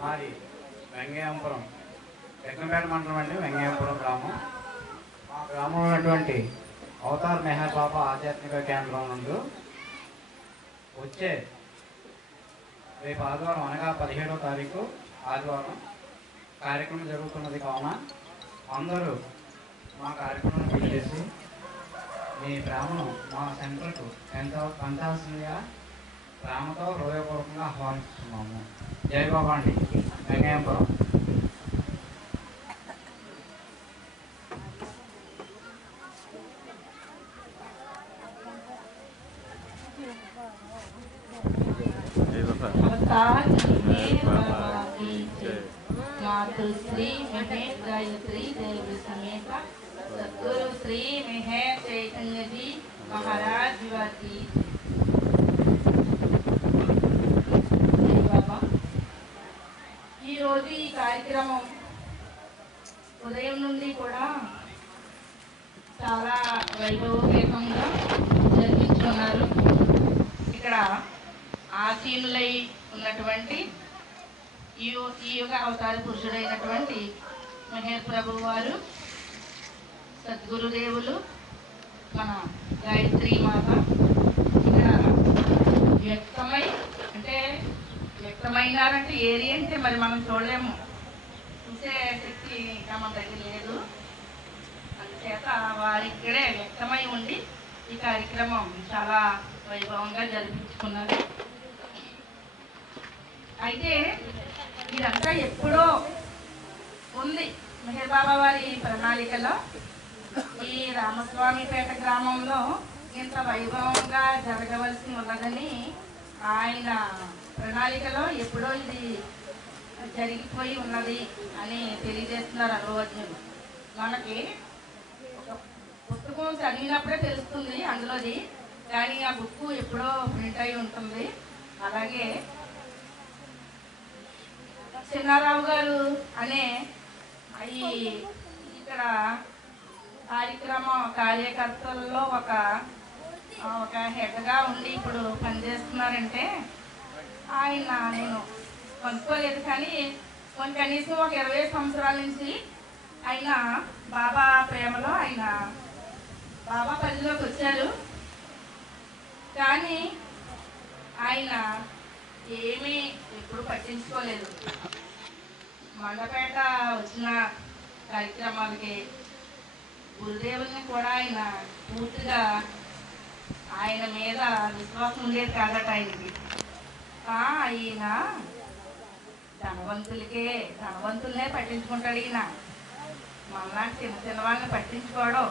మాది వెంగయ్యంపురం జగ్గంపేట మండలం అండి. వెంగయ్యంపురం గ్రామం. మా గ్రామంలో ఉన్నటువంటి అవతార్ మెహర్ బాబా ఆధ్యాత్మిక కేంద్రం నందు వచ్చే రేపు ఆదివారం అనగా 17వ తారీఖు ఆదివారం కార్యక్రమం జరుగుతున్నది. కావున అందరూ మా కార్యక్రమాన్ని పిలిచేసి మీ ప్రేమను మా సెంటర్కు పంచాల్సిందిగా ప్రేమతో హృదయపూర్వకంగా ఆహ్వానిస్తున్నాము. జై బాబా అండి. వెంగయ్యంపురం. मातृश्री महेश गायत्री देवी समेत सद्गुरु श्री महेश चैतन्य जी महाराज जी ఈ రోజు ఈ కార్యక్రమం ఉదయం నుండి కూడా చాలా వైభవపేతంగా జరిపించుకున్నారు. ఇక్కడ ఆసీనులై ఉన్నటువంటి ఈ యుగ అవతార పురుషుడైనటువంటి మహేష్ ప్రభు వారు, సద్గురుదేవులు, మన గాయత్రి మాత ఇక్కడ వ్యక్తమైనారంటే ఏరి అంటే మరి మనం చూడలేము, చూసే శక్తి ఇంకా మన దగ్గర లేదు. అందుచేత వారి ఇక్కడే వ్యక్తమై ఉండి ఈ కార్యక్రమం చాలా వైభవంగా జరిపించుకున్నారు. అయితే ఇదంతా ఎప్పుడో ఉంది మెహర్ బాబా వారి ప్రణాళికలో. ఈ రామస్వామిపేట గ్రామంలో ఇంత వైభవంగా జరగవలసి ఉన్నదని ఆయన ప్రణాళికలో ఎప్పుడో ఇది జరిగిపోయి ఉన్నది అని తెలియజేస్తున్నారు అనుభవజ్ఞులు. మనకి ఒక పుస్తకం చదివినప్పుడే తెలుస్తుంది అందులోది, కానీ ఆ బుక్ ఎప్పుడో ప్రింట్ అయి ఉంటుంది. అలాగే చిన్నారావు గారు అనే ఇక్కడ కార్యకర్తల్లో ఒక హెడ్గా ఉండి ఇప్పుడు పనిచేస్తున్నారంటే ఆయన నేను కనుక్కోలేదు, కానీ కనీసం ఒక 20 సంవత్సరాల నుంచి ఆయన బాబా ప్రేమలో ఆయన బాబా పరిధిలోకి వచ్చారు. కానీ ఆయన ఏమీ ఎప్పుడు పట్టించుకోలేదు. మండపేట వచ్చిన కార్యక్రమాలకి గురుదేవుల్ని కూడా ఆయన పూర్తిగా ఆయన మీద విశ్వాసం ఉండేది కాదట ఆయనకి. ఈయన ధనవంతులనే పట్టించుకుంటాడు, ఈయన మళ్ళీ చిన్న వాళ్ళని పట్టించుకోవడం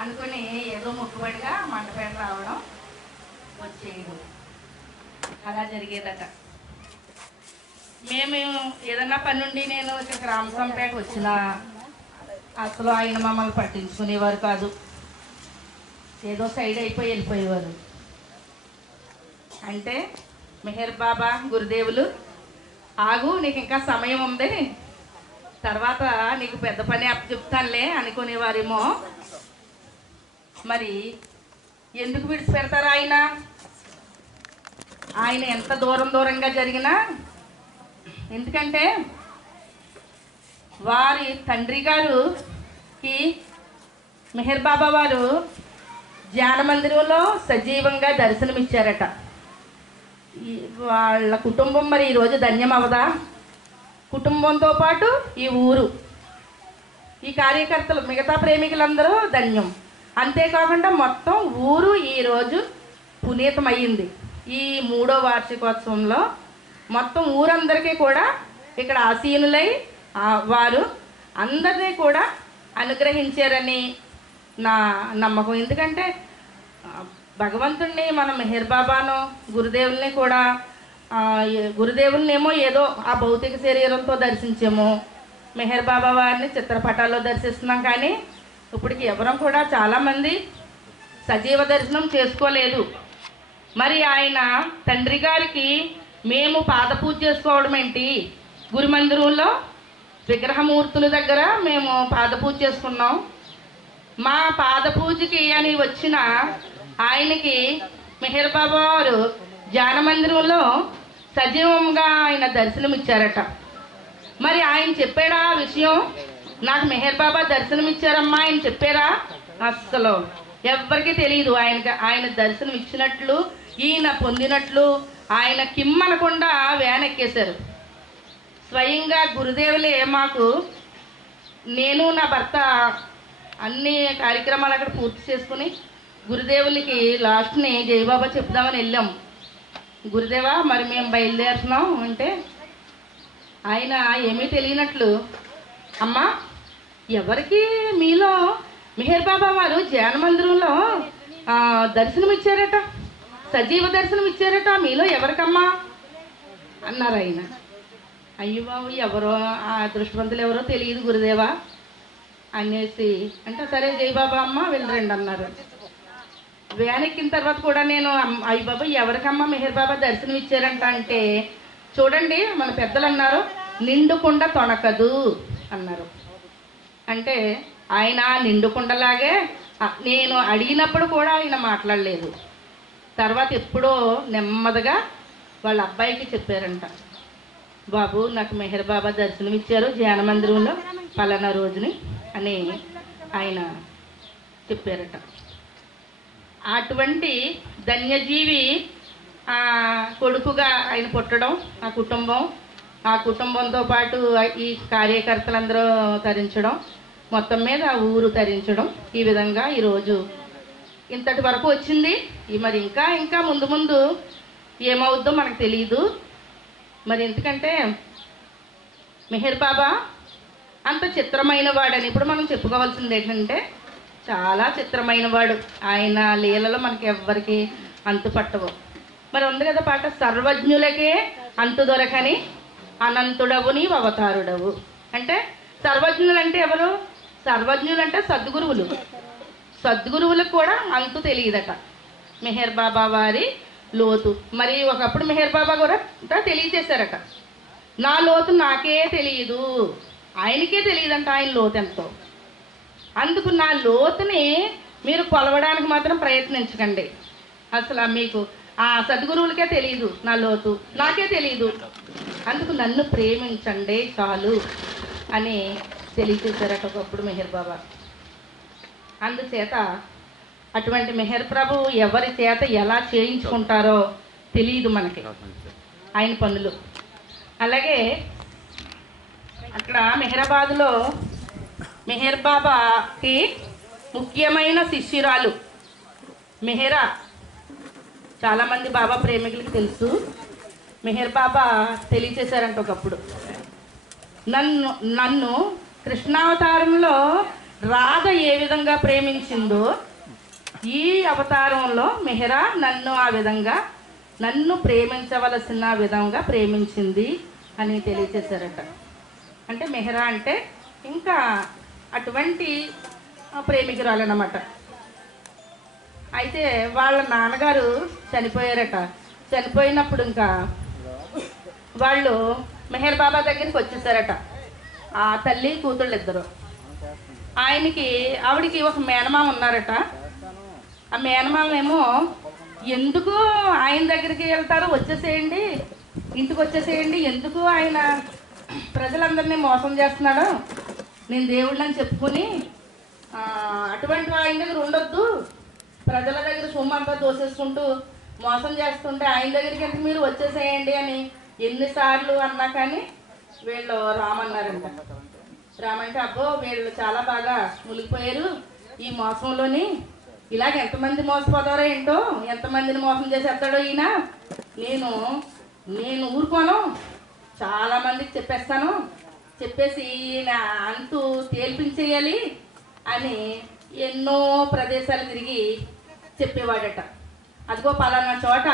అనుకుని ఏదో మొక్కుబడిగా మండపేట రావడం వచ్చేయడం అలా జరిగేదట. మేము ఏదన్నా పని నుండి నేను ఇక్కడ రామస్వామిపేట వచ్చినా అసలు ఆయన మమ్మల్ని పట్టించుకునేవారు కాదు, ఏదో సైడ్ అయిపోయి వెళ్ళిపోయేవారు. అంటే మెహర్ బాబా గురుదేవులు, ఆగు నీకు ఇంకా సమయం ఉంది, తర్వాత నీకు పెద్ద పని చెప్తానులే అనుకునేవారేమో. మరి ఎందుకు విడిచిపెడతారు ఆయన ఎంత దూరంగా జరిగినా? ఎందుకంటే వారి తండ్రి గారుకి మెహర్ బాబా వారు ధ్యాన మందిరంలో సజీవంగా దర్శనమిచ్చారట. వాళ్ళ కుటుంబం మరి ఈరోజు ధన్యం అవదా? కుటుంబంతో పాటు ఈ ఊరు, ఈ కార్యకర్తలు, మిగతా ప్రేమికులందరూ ధన్యం. అంతేకాకుండా మొత్తం ఊరు ఈరోజు పునీతమయ్యింది. ఈ 3వ వార్షికోత్సవంలో మొత్తం ఊరందరికీ కూడా ఇక్కడ ఆసీనులై వారు అందరినీ కూడా అనుగ్రహించారని నా నమ్మకం. ఎందుకంటే భగవంతుణ్ణి మన మెహర్ బాబాను గురుదేవుల్ని కూడా గురుదేవుల్నేమో ఏదో ఆ భౌతిక శరీరంతో దర్శించాము, మెహర్ బాబా వారిని చిత్రపటాల్లో దర్శిస్తున్నాం. కానీ ఇప్పటికి ఎవరం కూడా చాలామంది సజీవ దర్శనం చేసుకోలేదు. మరి ఆయన తండ్రి గారికి మేము పాదపూజ చేసుకోవడం ఏంటి? గురు మందిరంలో విగ్రహమూర్తుల దగ్గర మేము పాదపూజ చేసుకున్నాం. మా పాదపూజకి అని వచ్చిన ఆయనకి మెహర్ బాబా వారు ధ్యాన మందిరంలో సజీవంగా ఆయన దర్శనం ఇచ్చారట. మరి ఆయన చెప్పాడా ఆ విషయం? నాకు మెహర్ బాబా దర్శనం ఇచ్చారమ్మా ఆయన చెప్పారా? అస్సలు ఎవ్వరికీ తెలియదు. ఆయన దర్శనం ఇచ్చినట్లు, ఈయన పొందినట్లు ఆయన కిమ్మనకుండా వ్యాన్ ఎక్కేశారు. స్వయంగా గురుదేవులే మాకు, నేను నా భర్త అన్ని కార్యక్రమాలు అక్కడ పూర్తి చేసుకుని గురుదేవులకి లాస్ట్ని జయబాబా చెప్దామని వెళ్ళాం. గురుదేవా మరి మేము బయలుదేరుతున్నాం అంటే ఆయన ఏమీ తెలియనట్లు, అమ్మా ఎవరికి మీలో మెహర్ బాబా వారు ధ్యాన మందిరంలో దర్శనం ఇచ్చారట, సజీవ దర్శనం ఇచ్చారట, మీలో ఎవరికమ్మా అన్నారు ఆయన. అయ్యో బాబు ఎవరో ఆ అదృష్టవంతులు ఎవరో తెలియదు గురుదేవా అనేసి అంటే సరే జయబాబా అమ్మ వెళ్ళరండి అన్నారు. వ్యాన్ ఎక్కిన తర్వాత కూడా నేను అయ్య బాబా ఎవరికమ్మా మెహర్ బాబా దర్శనం ఇచ్చారంట అంటే, చూడండి మన పెద్దలు అన్నారు నిండుకుండ తొణకదు అన్నారు. అంటే ఆయన నిండుకుండలాగే నేను అడిగినప్పుడు కూడా ఆయన మాట్లాడలేదు. తర్వాత ఎప్పుడో నెమ్మదిగా వాళ్ళ అబ్బాయికి చెప్పారంట, బాబు నాకు మెహర్ బాబా దర్శనం ఇచ్చారు ధ్యాన మందిరంలో పలానా రోజుని అని ఆయన చెప్పారట. అటువంటి ధన్యజీవి కొడుకుగా ఆయన పుట్టడం, ఆ కుటుంబంతో పాటు ఈ కార్యకర్తలందరూ తరించడం, మొత్తం మీద ఊరు తరించడం, ఈ విధంగా ఈరోజు ఇంతటి వరకు వచ్చింది. మరి ఇంకా ముందు ముందు ఏమవుద్దో మనకు తెలియదు. మరి ఎందుకంటే మెహర్ బాబా అంత చిత్రమైన వాడని ఇప్పుడు మనం చెప్పుకోవాల్సింది ఏంటంటే చాలా చిత్రమైన వాడు. ఆయన లీలలో మనకి ఎవ్వరికి అంతు పట్టవు. మరి ఉంది కదా పాట, సర్వజ్ఞులకే అంతు దొరకని అనంతుడవు నీవు అవతారుడవు. అంటే సర్వజ్ఞులు అంటే ఎవరు? సర్వజ్ఞులు అంటే సద్గురువులు. సద్గురువులకు కూడా అంతు తెలియదట మెహర్ బాబా వారి లోతు. మరి ఒకప్పుడు మెహర్ బాబా కూడా తెలియచేశారట, నా లోతు నాకే తెలియదు, ఆయనకే తెలియదంట ఆయన లోతు ఎంతో. అందుకు నా లోతుని మీరు కొలవడానికి మాత్రం ప్రయత్నించకండి. అసలు మీకు ఆ సద్గురువులకే తెలియదు నా లోతు, నాకే తెలియదు, అందుకు నన్ను ప్రేమించండి చాలు అని తెలియచేశారట ఒకప్పుడు మెహర్ బాబా. అందుచేత అటువంటి మెహర్ ప్రభు ఎవరి చేత ఎలా చేయించుకుంటారో తెలియదు మనకి ఆయన పనులు. అలాగే అక్కడ మెహరాబాద్లో మెహర్ బాబాకి ముఖ్యమైన శిష్యురాలు మెహరా. చాలామంది బాబా ప్రేమికులకి తెలుసు. మెహర్ బాబా తెలియచేశారంట ఒకప్పుడు, నన్ను కృష్ణావతారంలో రాధ ఏ విధంగా ప్రేమించిందో ఈ అవతారంలో మెహరా నన్ను ఆ విధంగా నన్ను ప్రేమించవలసిన విధంగా ప్రేమించింది అని తెలియచేశారట. అంటే మెహరా అంటే ఇంకా అటువంటి ప్రేమికురాలన్నమాట. అయితే వాళ్ళ నాన్నగారు చనిపోయారట. చనిపోయినప్పుడు ఇంకా వాళ్ళు మెహర్ బాబా దగ్గరికి వచ్చేసారట, ఆ తల్లి కూతుళ్ళు ఇద్దరు. ఆవిడికి ఒక మేనమామ ఉన్నారట. ఆ మేనమామేమో ఎందుకు ఆయన దగ్గరికి వెళ్తారో, వచ్చేసేయండి ఇంటికి వచ్చేసేయండి, ఎందుకు ఆయన ప్రజలందరినీ మోసం చేస్తున్నాడు, నేను దేవుళ్ళని చెప్పుకుని అటువంటి ఆయన దగ్గర ఉండొద్దు, ప్రజల దగ్గర సొమ్మంతా దోసేసుకుంటూ మోసం చేస్తుంటే ఆయన దగ్గరికి ఎంత మీరు వచ్చేసేయండి అని ఎన్నిసార్లు అన్నా కానీ వీళ్ళు రామన్నారంట. రామంటే అబ్బో వీళ్ళు చాలా బాగా మునిగిపోయారు ఈ మోసంలోని, ఇలాగ ఎంతమంది మోసపోతారో ఏంటో, ఎంతమందిని మోసం చేసేస్తాడో ఈయన, నేను ఊరుకోను, చాలామందికి చెప్పేస్తాను, చెప్పేసి ఈయన అంతు తేల్పించేయాలి అని ఎన్నో ప్రదేశాలు తిరిగి చెప్పేవాడట. అదిగో పలానా చోట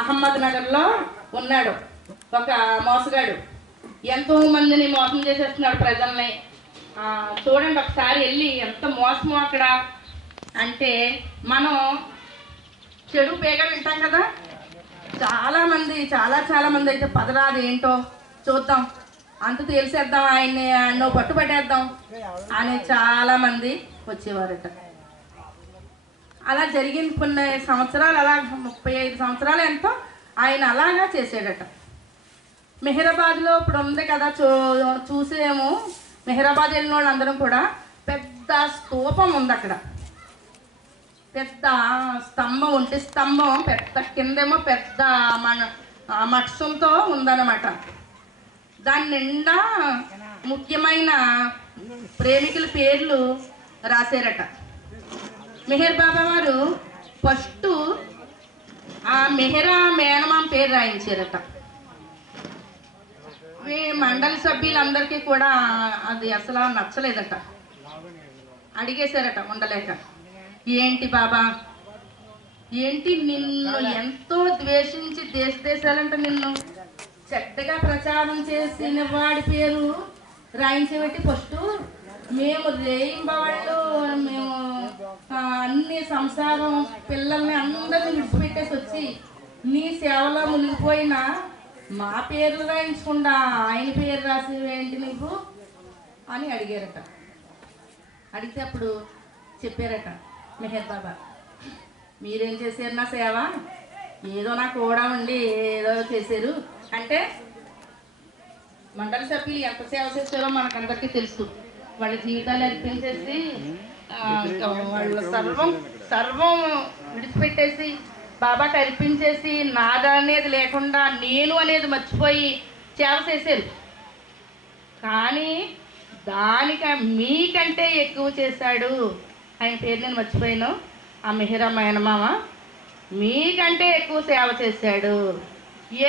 అహ్మద్ నగర్లో ఉన్నాడు ఒక మోసగాడు, ఎంతో మందిని మోసం చేసేస్తున్నాడు ప్రజల్ని. చూడండి ఒకసారి వెళ్ళి ఎంత మోసమో అక్కడ. అంటే మనం చెడు పేగ వింటాం కదా, చాలా మంది అయితే పదరాదు ఏంటో చూద్దాం, అంత తెలిసేద్దాం, ఆయన పట్టుబట్టేద్దాం అని చాలా మంది వచ్చేవారట. అలా జరిగింది కొన్ని సంవత్సరాలు, అలా 35 సంవత్సరాలు ఎంతో ఆయన అలాగా చేసాడట. మెహరాబాద్లో ఇప్పుడు ఉంది కదా, చూసేమో మెహరాబాద్ వెళ్ళిన వాళ్ళు అందరం కూడా పెద్ద స్తూపం ఉంది అక్కడ, పెద్ద స్తంభం, ఒంటి స్తంభం పెద్ద, కిందేమో పెద్ద మత్స్యంతో ఉందన్నమాట. దాని నిండా ముఖ్యమైన ప్రేమికుల పేర్లు రాశారట. మెహర్ బాబా వారు ఫస్ట్ ఆ మెహరా మేనమామ పేరు రాయించారట. ఈ మండలి సభ్యులందరికీ కూడా అది అసలు నచ్చలేదట. అడిగేశారట ఉండలేక, ఏంటి బాబా, ఏంటి నిన్ను ఎంతో ద్వేషించి దేశాలంటే నిన్ను చెడ్డగా ప్రచారం చేసిన వాడి పేరు రాయించేబట్టి ఫస్ట్ మేము రేయింబవాళ్ళు, మేము అన్ని సంసారం పిల్లల్ని అందరినీ విడిచిపెట్టేసి వచ్చి నీ సేవలో మునిగిపోయినా మా పేర్లు రాయించకుండా ఆయన పేరు రాసేవేంటి నీకు అని అడిగారట. అడిగితే అప్పుడు చెప్పారట మెహర్ బాబా, మీరేం చేశారు నా సేవ, ఏదో నాకు కూడా ఉండి ఏదో చేశారు అంటే. మండలి సభ్యులు ఎంత సేవ చేశారో మనకందరికీ తెలుసు. వాళ్ళ జీవితాలు అర్పించేసి వాళ్ళ సర్వం విడిచిపెట్టేసి బాబాకి అర్పించేసి నాద అనేది లేకుండా నేను అనేది మర్చిపోయి సేవ చేశారు. కానీ దానిక మీకంటే ఎక్కువ చేశాడు. ఆయన పేరు నేను మర్చిపోయాను, ఆ మెహరా మేనమామ మీకంటే ఎక్కువ సేవ చేశాడు.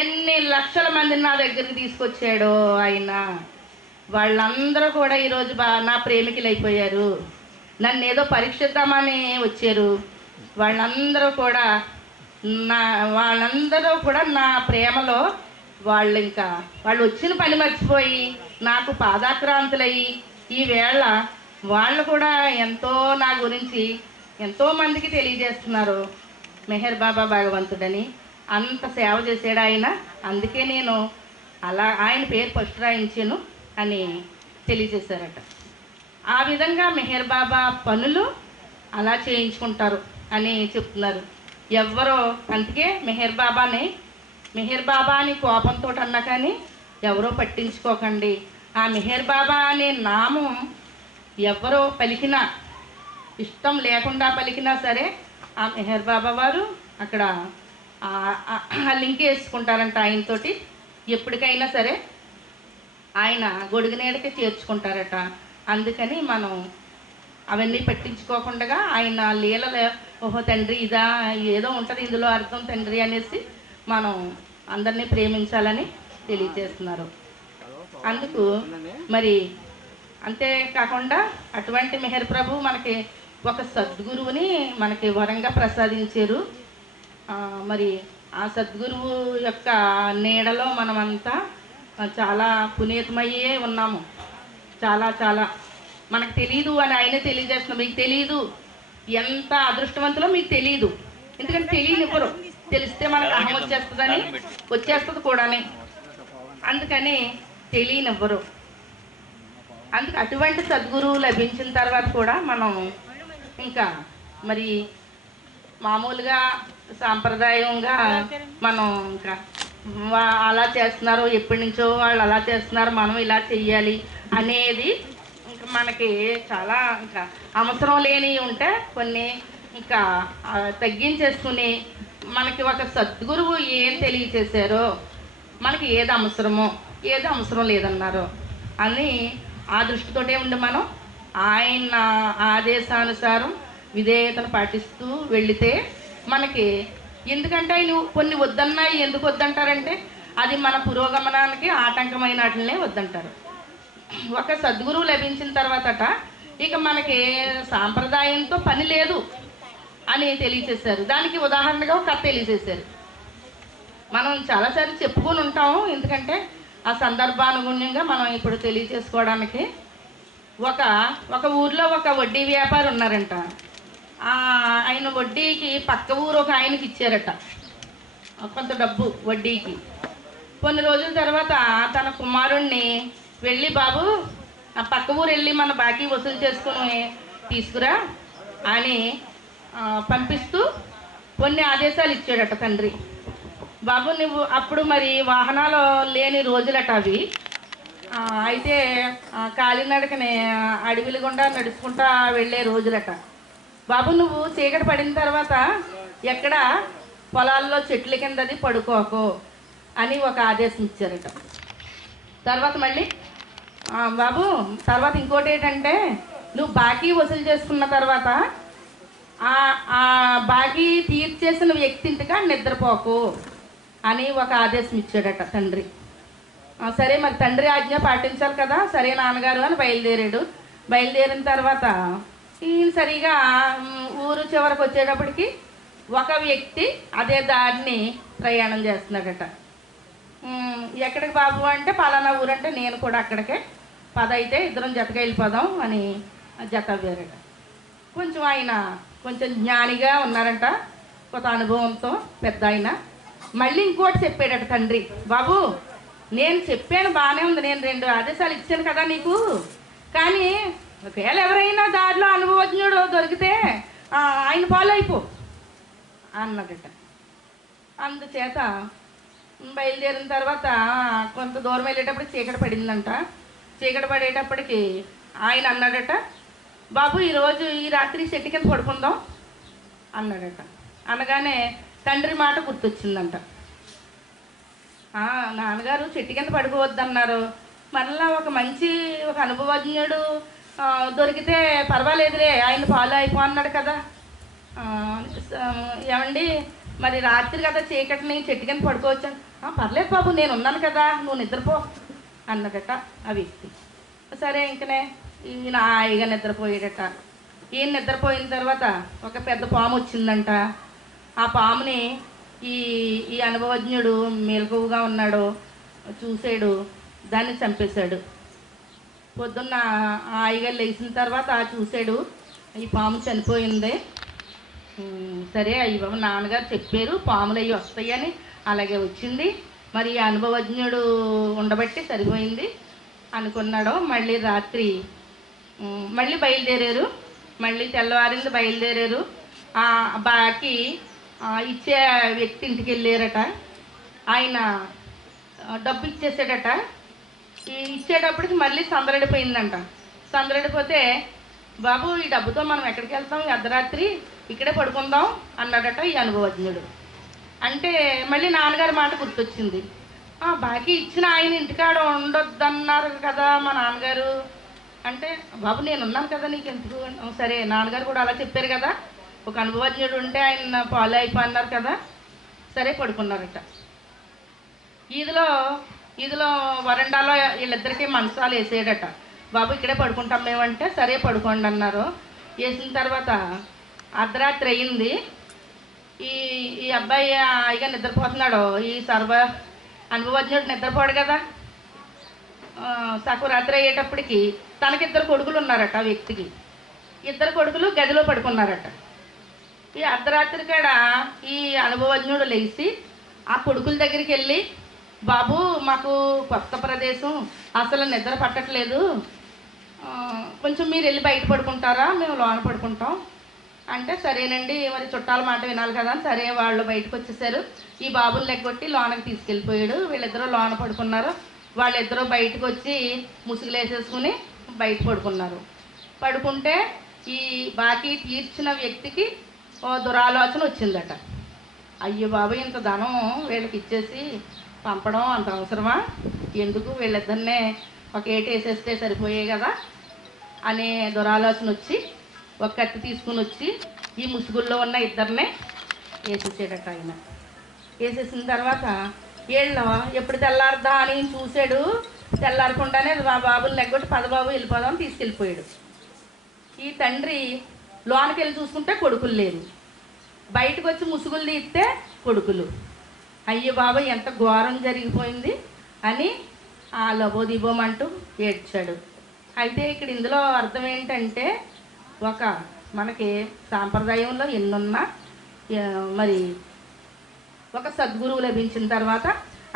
ఎన్ని లక్షల మందిని నా దగ్గరికి తీసుకొచ్చాడో ఆయన. వాళ్ళందరూ కూడా ఈరోజు నా ప్రేమికులు అయిపోయారు. నన్ను ఏదో పరీక్షిద్దామని వచ్చారు. వాళ్ళందరూ కూడా నా ప్రేమలో వాళ్ళు వచ్చిన పని మర్చిపోయి నాకు పాదాక్రాంతులయ్యి ఈవేళ వాళ్ళు కూడా ఎంతో నా గురించి ఎంతో మందికి తెలియజేస్తున్నారు మెహర్ బాబా భగవంతుడని. అంత సేవ చేశాడు ఆయన. అందుకే నేను అలా ఆయన పేరు ఫస్ట్ రాయించాను అని తెలియజేశారట. ఆ విధంగా మెహర్ బాబా పనులు అలా చేయించుకుంటారు అని చెప్తున్నారు. ఎవరో అందుకే మెహర్ బాబా అని కోపంతో అన్నా కానీ ఎవరో పట్టించుకోకండి. ఆ మెహర్ బాబా అనే నామం ఎవరో పలికినా, ఇష్టం లేకుండా పలికినా సరే ఆ మెహర్ బాబా వారు అక్కడ లింక్ వేసుకుంటారంట ఆయనతోటి. ఎప్పటికైనా సరే ఆయన గొడుగు నీడకి చేర్చుకుంటారట. అందుకని మనం అవన్నీ పట్టించుకోకుండా ఆయన లీలలు, ఓహో తండ్రి ఇదా ఏదో ఉంటుంది ఇందులో అర్థం తండ్రి అనేసి మనం అందరినీ ప్రేమించాలని తెలియజేస్తున్నారు. అందుకు మరి అంతేకాకుండా అటువంటి మెహర్ ప్రభు మనకి ఒక సద్గురువుని మనకి వరంగా ప్రసాదించారు. మరి ఆ సద్గురువు యొక్క నీడలో మనమంతా చాలా పునీతమయ్యే ఉన్నాము. చాలా మనకు తెలీదు అని ఆయనే తెలియజేస్తున్నాం. మీకు తెలీదు, ఎంత అదృష్టవంతులో మీకు తెలీదు. ఎందుకంటే తెలియనివ్వరు, తెలిస్తే మనకు అహం వచ్చేస్తుంది కూడానే. అందుకని తెలియనివ్వరు. అందుకు అటువంటి సద్గురువు లభించిన తర్వాత కూడా మనం ఇంకా మరి మామూలుగా సాంప్రదాయంగా మనం ఇంకా అలా చేస్తున్నారు, ఎప్పటి నుంచో వాళ్ళు అలా చేస్తున్నారు, మనం ఇలా చెయ్యాలి అనేది ఇంకా మనకి చాలా ఇంకా అవసరం లేని ఉంటే కొన్ని ఇంకా తగ్గించేసుకుని మనకి ఒక సద్గురువు ఏం తెలియచేశారో, మనకి ఏది అవసరమో ఏది అవసరం లేదన్నారో అని ఆ దృష్టితోటే ఉండి మనం ఆయన ఆదేశానుసారం విధేయతను పాటిస్తూ వెళితే మనకి, ఎందుకంటే ఆయన కొన్ని వద్దన్నాయి ఎందుకు వద్దంటారంటే అది మన పురోగమనానికి ఆటంకమైన వాటినే వద్దంటారు. ఒక సద్గురువు లభించిన తర్వాతట ఇక మనకి సాంప్రదాయంతో పని లేదు. అని తెలియచేశారు. దానికి ఉదాహరణగా ఒక కథ తెలియచేశారు. మనం చాలాసార్లు చెప్పుకొని ఉంటాము, ఎందుకంటే ఆ సందర్భానుగుణ్యంగా మనం ఇప్పుడు తెలియచేసుకోవడానికి. ఒక ఊర్లో ఒక వడ్డీ వ్యాపారి ఉన్నారంట. ఆయన వడ్డీకి పక్క ఊరు ఒక ఆయనకి ఇచ్చారట కొంత డబ్బు వడ్డీకి. కొన్ని రోజుల తర్వాత తన కుమారుణ్ణి వెళ్ళి, బాబు ఆ పక్క ఊరు వెళ్ళి మన బాకీ వసూలు చేసుకుని తీసుకురా అని పంపిస్తూ కొన్ని ఆదేశాలు ఇచ్చాడట తండ్రి. బాబు నువ్వు అప్పుడు మరి వాహనాలు లేని రోజులట అవి. అయితే కాలినడకనే అడవిల గుండా నడుచుకుంటా వెళ్ళే రోజులట. బాబు నువ్వు చీకటి పడిన తర్వాత ఎక్కడ పొలాల్లో చెట్ల కిందది పడుకోకు అని ఒక ఆదేశం ఇచ్చారట. తర్వాత మళ్ళీ బాబు తర్వాత ఇంకోటి ఏంటంటే, నువ్వు బాకీ వసూలు చేసుకున్న తర్వాత ఆ బాకీ తీర్చేసిన వ్యక్తి ఇంటిగా నిద్రపోకు అని ఒక ఆదేశం ఇచ్చాడట తండ్రి. సరే మరి తండ్రి ఆజ్ఞ పాటించాలి కదా, సరే నాన్నగారు అని బయలుదేరాడు. బయలుదేరిన తర్వాత ఈయన సరిగా ఊరు చివరికి వచ్చేటప్పటికి ఒక వ్యక్తి అదే దారిని ప్రయాణం చేస్తున్నాడట. ఎక్కడికి బాబు అంటే పలానా ఊరంటే, నేను కూడా అక్కడికే, పద అయితే ఇద్దరం జతగా వెళ్ళిపోదాం అని జత అవ్వారట. ఆయన కొంచెం జ్ఞానిగా ఉన్నారంట, కొంత అనుభవంతో పెద్ద ఆయన. మళ్ళీ ఇంకోటి చెప్పాడట తండ్రి, బాబు నేను చెప్పాను బాగానే ఉంది, నేను 2 ఆదేశాలు ఇచ్చాను కదా నీకు, కానీ ఒకవేళ ఎవరైనా దారిలో అనుభవజ్ఞుడు దొరికితే ఆయన ఫాలో అయిపో అన్నదట. అందుచేత బయలుదేరిన తర్వాత కొంత దూరం వెళ్ళేటప్పటికి చీకటి పడిందంట. చీకటి పడేటప్పటికి ఆయన అన్నాడట, బాబు ఈరోజు ఈ రాత్రి చెట్టు కింద పడుకుందాం అన్నాడట. అనగానే తండ్రి మాట గుర్తొచ్చిందంట. నాన్నగారు చెట్టు కింద పడుకోవద్దన్నారు, మరలా ఒక అనుభవజ్ఞుడు దొరికితే పర్వాలేదులే, ఆయన ఫాలో అయిపో అన్నాడు కదా. ఏమండి మరి రాత్రి కదా చీకటిని చెట్టు కింద పడుకోవచ్చాను. పర్లేదు బాబు నేను ఉన్నాను కదా, నువ్వు నిద్రపో అన్నదట ఆ వ్యక్తి. సరే ఇంకనే ఈయన హాయిగా నిద్రపోయాడట. ఈయన నిద్రపోయిన తర్వాత ఒక పెద్ద పాము వచ్చిందంట. ఆ పాముని ఈ అనుభవజ్ఞుడు మెలకువగా ఉన్నాడు, చూసాడు, దాన్ని చంపేశాడు. పొద్దున్న హాయిగా లేచిన తర్వాత చూసాడు, ఈ పాము చనిపోయింది. సరే అయ్యి నాన్నగారు చెప్పారు పాములు అవి వస్తాయని, అలాగే వచ్చింది, మరి అనుభవజ్ఞుడు ఉండబట్టి సరిపోయింది అనుకున్నాడు. మళ్ళీ రాత్రి మళ్ళీ బయలుదేరారు. మళ్ళీ తెల్లవారింది బయలుదేరారు. బాకీ ఇచ్చే వ్యక్తి ఇంటికి వెళ్ళారట. ఆయన డబ్బు ఇచ్చేసాడట. ఇచ్చేటప్పటికి మళ్ళీ సందడిపోయిందంట. సందడిపోతే, బాబు ఈ డబ్బుతో మనం ఎక్కడికి వెళ్తాం, అర్ధరాత్రి ఇక్కడే పడుకుందాం అన్నాడట ఈ అనుభవజ్ఞుడు. అంటే మళ్ళీ నాన్నగారి మాట గుర్తొచ్చింది. బాకీ ఇచ్చిన ఆయన ఇంటికాడ ఉండొద్దన్నారు కదా మా నాన్నగారు అంటే, బాబు నేను ఉన్నాను కదా నీకు ఎందుకు. సరే నాన్నగారు కూడా అలా చెప్పారు కదా, ఒక అనుభవజ్ఞుడు ఉంటే ఆయన ఫాలో అయిపోన్నారు కదా. సరే పడుకున్నారట. ఈదిలో వరండాలో వీళ్ళిద్దరికీ మంచాలు వేసేయడట. బాబు ఇక్కడే పడుకుంటాం మేమంటే, సరే పడుకోండి అన్నారు. వేసిన తర్వాత అర్ధరాత్రి అయ్యింది. ఈ అబ్బాయి హాయిగా నిద్రపోతున్నాడు. ఈ అనుభవజ్ఞుడు నిద్రపోడు కదా. సగం రాత్రి అయ్యేటప్పటికి తనకి 2 కొడుకులు ఉన్నారట. ఆ వ్యక్తికి 2 కొడుకులు గదిలో పడుకున్నారట. ఈ అర్ధరాత్రి కాడ ఈ అనుభవజ్ఞుడు లేచి ఆ కొడుకుల దగ్గరికి వెళ్ళి, బాబు మాకు కొత్త ప్రదేశం, అసలు నిద్ర పట్టట్లేదు, కొంచెం మీరు వెళ్ళి బయట పడుకుంటారా, మేము లోన పడుకుంటాం అంటే, సరేనండి మరి చుట్టాల మాట వినాలి కదా. సరే వాళ్ళు బయటకు వచ్చేసారు. ఈ బాబుని లెగ్గొట్టి లోనకి తీసుకెళ్ళిపోయాడు. వీళ్ళిద్దరూ లోన పడుకున్నారు. వాళ్ళిద్దరూ బయటకు వచ్చి ముసుగులు వేసేసుకుని బయట పడుకున్నారు. పడుకుంటే ఈ బాకీ తీర్చిన వ్యక్తికి ఓ దురాలోచన వచ్చిందట. అయ్యో బాబు ఇంత ధనం వీళ్ళకి ఇచ్చేసి పంపడం అంత అవసరమా, ఎందుకు వీళ్ళిద్దరినే ఒక ఏటు వేసేస్తే సరిపోయాయి కదా అనే దురాలోచన వచ్చి ఒక కత్తి తీసుకుని వచ్చి ఈ ముసుగుల్లో ఉన్న ఇద్దరినే వేసేసాడట. ఆయన వేసేసిన తర్వాత వీళ్ళు ఎప్పుడు తెల్లారదా అని చూశాడు. తెల్లారకుండానే మా బాబుని లెగ్గొట్టి, పద బాబు వెళ్ళిపోదాం తీసుకెళ్ళిపోయాడు. ఈ తండ్రి లోనకి వెళ్ళి చూసుకుంటే కొడుకులు లేరు. బయటకు వచ్చి ముసుగులు తీస్తే కొడుకులు. అయ్యో బాబా ఎంత ఘోరం జరిగిపోయింది అని ఆ లబోదిబోమంటూ ఏడ్చాడు. అయితే ఇక్కడ ఇందులో అర్థం ఏంటంటే మనకి సాంప్రదాయంలో ఎన్నున్నా మరి ఒక సద్గురువు లభించిన తర్వాత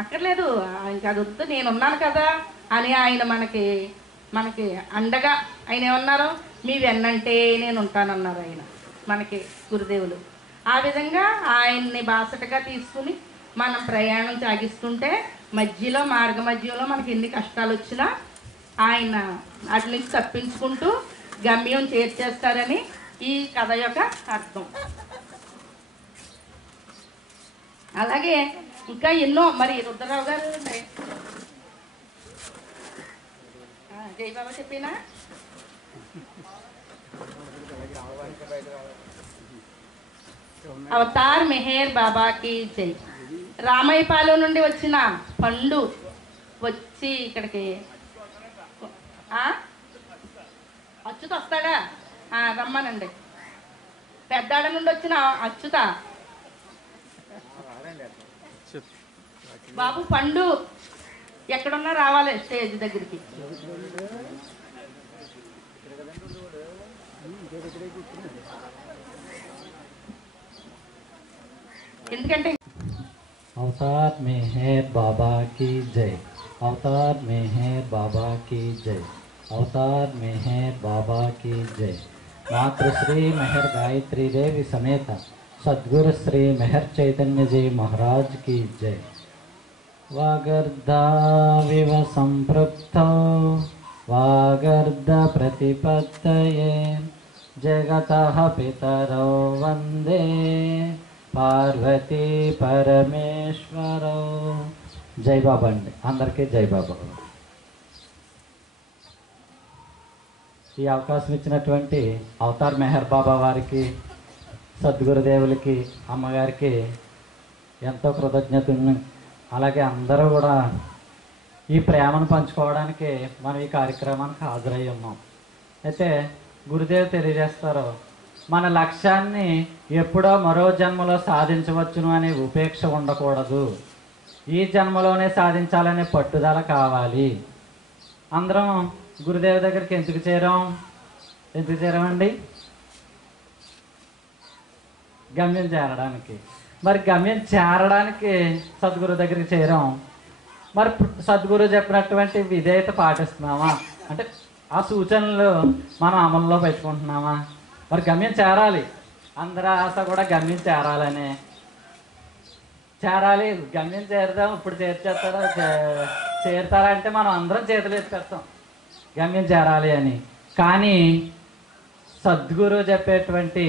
అక్కర్లేదు ఇంకా అది వద్దు నేనున్నాను కదా అని ఆయన మనకి అండగా ఆయన ఏమన్నారు, మీ వెన్నంటే నేను ఉంటానన్నారు ఆయన మనకి గురుదేవులు. ఆ విధంగా ఆయన్ని బాసటగా తీసుకుని మనం ప్రయాణం సాగిస్తుంటే మార్గ మధ్యలో మనకి ఎన్ని కష్టాలు వచ్చినా ఆయన వాటి నుంచి తప్పించుకుంటూ గమ్యం చేర్చేస్తారని ఈ కథ యొక్క అర్థం. అలాగే ఇంకా ఎన్నో మరి రుద్రరావు గారు జయబాబా చెప్పినా అవతార్ మెహర్ బాబాకి జై. రామైపాలెం నుండి వచ్చిన పండు వచ్చి ఇక్కడికి అచ్యుత వస్తాడా? రమ్మనండి. పెద్దాడ నుండి వచ్చిన అచ్యుత బాబు పండు ఎక్కడున్నా రావాలి స్టేజ్ దగ్గరికి. ఎందుకంటే अवतार मेहर बाबा की जय, अवतार मेहर बाबा की जय, अवतार मेहर बाबा की जय। मातृश्री मेहर गायत्री देवी समेत सद्गुरु श्री मेहर चैतन्य जी महाराज की जय। वागर्धाविव संपृक्तौ वागर्ध प्रतिपत्तये जगतः पितरौ वन्दे పార్వతీ పరమేశ్వరం. జై బాబా అండి, అందరికీ జై బాబా. ఈ అవకాశం ఇచ్చినటువంటి అవతార్ మెహర్ బాబా వారికి, సద్గురుదేవులకి, అమ్మగారికి ఎంతో కృతజ్ఞతను. అలాగే అందరూ కూడా ఈ ప్రేమను పంచుకోవడానికి మనం ఈ కార్యక్రమానికి హాజరై ఉన్నాం. అయితే గురుదేవ్ తెలియజేస్తారు, మన లక్ష్యాన్ని ఎప్పుడో మరో జన్మలో సాధించవచ్చును అనే ఉపేక్ష ఉండకూడదు, ఈ జన్మలోనే సాధించాలనే పట్టుదల కావాలి. అందరం గురుదేవ్ దగ్గరికి ఎందుకు చేరామండి? గమ్యం చేరడానికి. మరి గమ్యం చేరడానికి సద్గురు దగ్గరికి చేరాం. మరి సద్గురు చెప్పినటువంటి విధేయత పాటిస్తున్నామా? అంటే ఆ సూచనలు మనం అమల్లో పెట్టుకుంటున్నామా? మరి గమ్యం చేరాలి, అందరి ఆశ కూడా గమ్యం చేరాలని. గమ్యం చేరుదాం, ఇప్పుడు చేరుతారా అంటే మనం అందరం చేతులు ఎత్తుకొస్తాం గమ్యం చేరాలి అని. కానీ సద్గురు చెప్పేటువంటి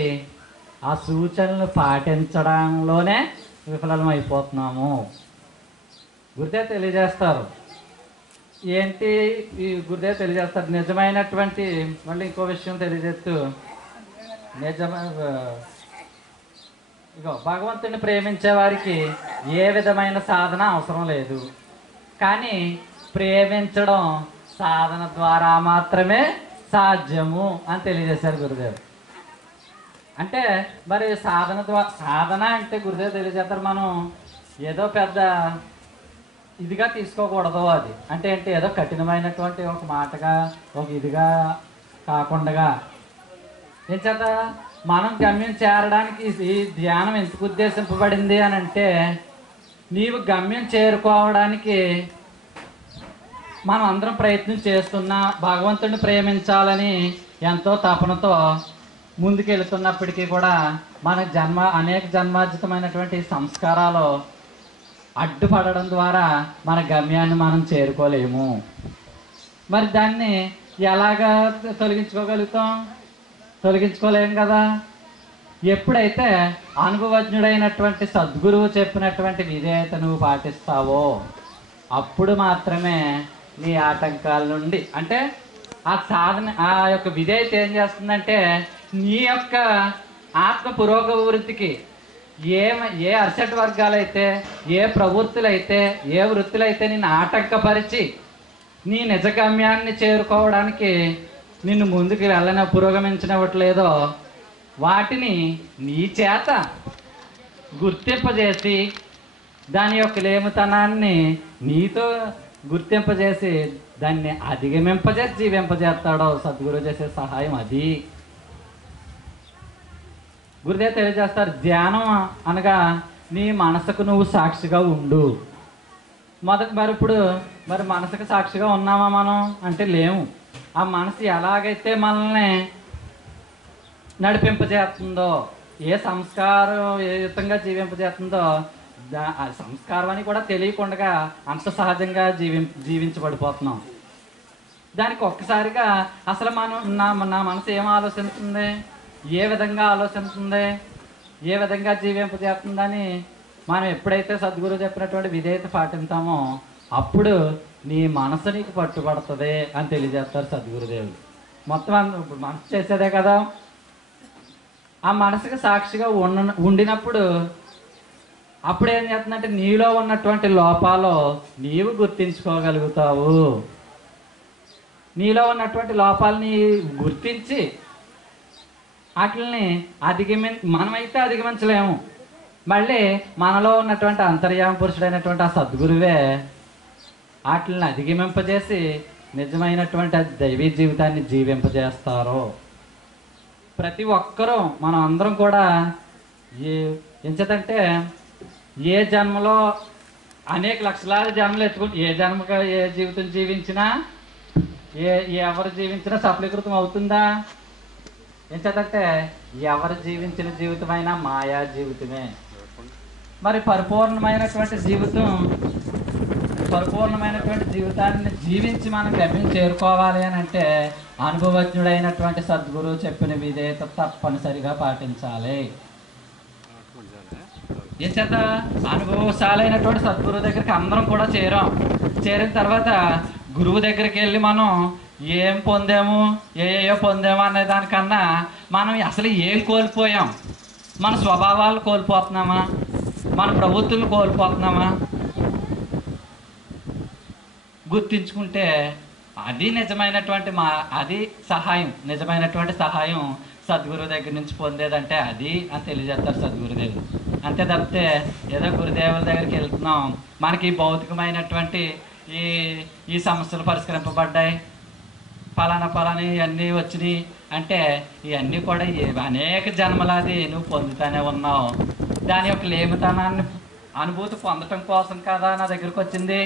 ఆ సూచనలు పాటించడంలోనే విఫలం అయిపోతున్నాము. గురుదేవ్ తెలియజేస్తారు. ఏంటి ఈ గురుదేవ్ తెలియజేస్తారు? నిజమైనటువంటి, మళ్ళీ ఇంకో విషయం తెలియజేస్తూ, భగవంతుని ప్రేమించే వారికి ఏ విధమైన సాధన అవసరం లేదు, కానీ ప్రేమించడం సాధన ద్వారా మాత్రమే సాధ్యము అని తెలియజేశారు గురుదేవ్. అంటే మరి సాధన అంటే గురుదేవ్ తెలియజేస్తారు, మనం ఏదో పెద్ద ఇదిగా తీసుకోకూడదు. అది అంటే ఏంటి, ఏదో కఠినమైనటువంటి ఒక మాటగా ఒక ఇదిగా కాకుండా, ఏం చేత మనం గమ్యం చేరడానికి ఈ ధ్యానం ఎందుకు ఉద్దేశింపబడింది అని అంటే, నీవు గమ్యం చేరుకోవడానికి మనం అందరం ప్రయత్నం చేస్తున్నా, భగవంతుడిని ప్రేమించాలని ఎంతో తపనతో ముందుకెళ్తున్నప్పటికీ కూడా మన అనేక జన్మార్జితమైనటువంటి సంస్కారాలు అడ్డుపడడం ద్వారా మన గమ్యాన్ని మనం చేరుకోలేము. మరి దాన్ని ఎలాగా తొలగించుకోలేము కదా. ఎప్పుడైతే అనుభవజ్ఞుడైనటువంటి సద్గురువు చెప్పినటువంటి విధేయత నువ్వు పాటిస్తావో అప్పుడు మాత్రమే నీ ఆటంకాల నుండి, అంటే ఆ సాధన, ఆ యొక్క విధేయత ఏం చేస్తుందంటే నీ యొక్క ఆత్మ పురోగవృద్ధికి ఏ అర్షడ్ వర్గాలైతే, ఏ ప్రవృత్తులైతే, ఏ వృత్తులైతే నిన్ను ఆటంకపరిచి నీ నిజ గమ్యాన్ని చేరుకోవడానికి నిన్ను ముందుకు పురోగమించనివ్వట్లేదో వాటిని నీ చేత గుర్తింపజేసి దాని యొక్క లేమితనాన్ని నీతో గుర్తింపజేసి దాన్ని అధిగమింపజేసి జీవింపజేస్తాడో సద్గురు చేసే సహాయం అది. గురుదేవ్ తెలియజేస్తారు, ధ్యానం అనగా నీ మనసుకు నువ్వు సాక్షిగా ఉండు. మరి ఇప్పుడు మనసుకు సాక్షిగా ఉన్నామా మనం అంటే లేము. ఆ మనసు ఎలాగైతే మనల్ని నడిపింపజేస్తుందో, ఏ సంస్కారయుతంగా జీవింపజేస్తుందో, ఆ సంస్కారం అని కూడా తెలియకుండా అంత సహజంగా జీవించబడిపోతున్నాం. దానికి ఒక్కసారిగా అసలు నా మనసు ఏం ఆలోచిస్తుంది, ఏ విధంగా ఆలోచిస్తుంది, ఏ విధంగా జీవింపజేస్తుందని మనం ఎప్పుడైతే సద్గురు చెప్పినటువంటి విధేయత పాటిస్తామో అప్పుడు నీ మనసు నీకు పట్టుబడుతుంది అని తెలియజేస్తారు సద్గురుదేవులు. మొత్తం ఇప్పుడు మనసు చేసేదే కదా. ఆ మనసుకు సాక్షిగా ఉండినప్పుడు అప్పుడు ఏం చేస్తుందంటే నీలో ఉన్నటువంటి లోపాలు నీవు గుర్తించుకోగలుగుతావు. నీలో ఉన్నటువంటి లోపాలని గుర్తించి వాటిని మనమైతే అధిగమించలేము. మళ్ళీ మనలో ఉన్నటువంటి అంతర్యామ పురుషుడైనటువంటి ఆ సద్గురువే వాటిని అధిగమింపజేసి నిజమైనటువంటి దైవీ జీవితాన్ని జీవింపజేస్తారు. ప్రతి ఒక్కరూ మనం అందరం కూడా ఎంచేతంటే ఏ జన్మలో అనేక లక్షలాది జన్మలు ఎత్తుకుంటే ఏ జన్మగా ఏ జీవితం జీవించినా ఎవరు జీవించినా సఫలీకృతం అవుతుందా? ఎంచేతంటే ఎవరు జీవించిన జీవితమైనా మాయా జీవితమే. మరి పరిపూర్ణమైనటువంటి జీవితాన్ని జీవించి మనం గమ్యం చేరుకోవాలి అని అంటే అనుభవజ్ఞుడైనటువంటి సద్గురు చెప్పిన విధేయత తప్పనిసరిగా పాటించాలి. ఏం చేత అనుభవశాలైనటువంటి సద్గురువు దగ్గరికి అందరం కూడా చేరిన తర్వాత గురువు దగ్గరికి వెళ్ళి మనం ఏం పొందాము, ఏయో పొందాము అనే దానికన్నా మనం అసలు ఏం కోల్పోయాం, మన స్వభావాలు కోల్పోతున్నామా, మన ప్రవృత్తులు కోల్పోతున్నామా గుర్తించుకుంటే అది నిజమైనటువంటి నిజమైనటువంటి సహాయం సద్గురువు దగ్గర నుంచి పొందేదంటే అది అని తెలియజేస్తారు సద్గురుదేవులు. అంతే తప్పితే ఏదో గురుదేవుల దగ్గరికి వెళ్తున్నాం, మనకి భౌతికమైనటువంటి ఈ సమస్యలు పరిష్కరింపబడ్డాయి, ఫలానా ఇవన్నీ వచ్చినాయి అంటే ఇవన్నీ కూడా అనేక జన్మలాది నువ్వు పొందుతూనే ఉన్నావు. దాని యొక్క లేమితనాన్ని అనుభూతి పొందటం కోసం కదా నా దగ్గరకు వచ్చింది.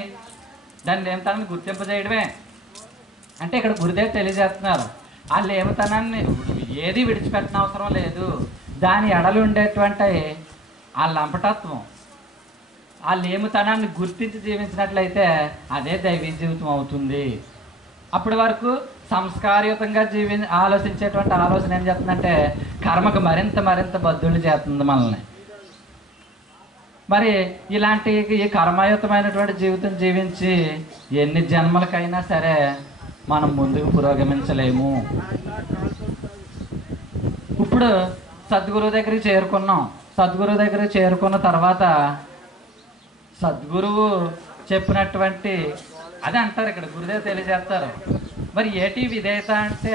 దాని లేమితనాన్ని గుర్తింపజేయడమే అంటే ఇక్కడ గురుదేవ్ తెలియజేస్తున్నారు. ఆ లేమితనాన్ని ఏది విడిచిపెట్టిన అవసరం లేదు. దాని ఎడలు ఉండేటువంటి ఆ లంపటత్వం, ఆ లేమితనాన్ని గుర్తించి జీవించినట్లయితే అదే దైవీ జీవితం అవుతుంది. అప్పటి వరకు సంస్కారయుతంగా ఆలోచించేటువంటి ఆలోచన ఏం చేస్తుందంటే కర్మకు మరింత బద్ధుళ్ళు చేస్తుంది మనల్ని. మరి ఇలాంటి ఈ కర్మయుతమైనటువంటి జీవితం జీవించి ఎన్ని జన్మలకైనా సరే మనం ముందుకు పురోగమించలేము. ఇప్పుడు సద్గురువు దగ్గరికి చేరుకున్నాం. సద్గురువు దగ్గరికి చేరుకున్న తర్వాత సద్గురువు చెప్పినటువంటి అదే అంటారు ఇక్కడ గురుదేవ్ తెలియజేస్తారు. మరి ఏటి విధేయత అంటే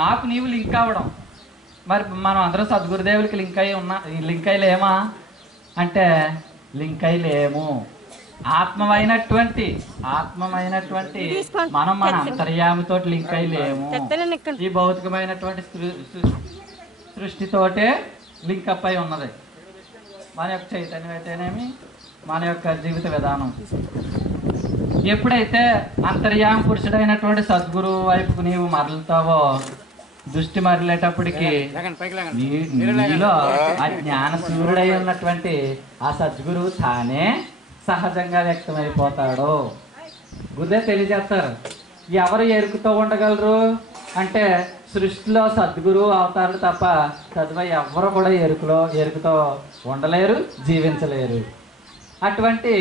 నాకు నీవు లింక్ అవ్వడం. మరి మనం అందరం సద్గురుదేవులకి లింక్ అయి లేమా అంటే లింక్ అయి లేము. ఆత్మమైనటువంటి మనం మన అంతర్యామితో లింక్ అయి లేము. ఈ భౌతికమైనటువంటి సృష్టితోటే లింకప్ అయి ఉన్నది. మన యొక్క చైతన్యం అయితేనేమి మన యొక్క జీవిత విధానం. ఎప్పుడైతే అంతర్యామ పురుషుడైనటువంటి సద్గురు వైపుకు నీవు మరలుతావో దృష్టి మరలేటప్పటికి నీలో ఆ జ్ఞాన సూర్యుడై ఉన్నటువంటి ఆ సద్గురువు తానే సహజంగా వ్యక్తమైపోతాడు. గురుదేవ్ తెలియజేస్తారు. ఎవరు ఎరుకుతో ఉండగలరు అంటే సృష్టిలో సద్గురు అవతారులు తప్ప చదువు ఎవరు కూడా ఎరుకుతో ఉండలేరు, జీవించలేరు. అటువంటి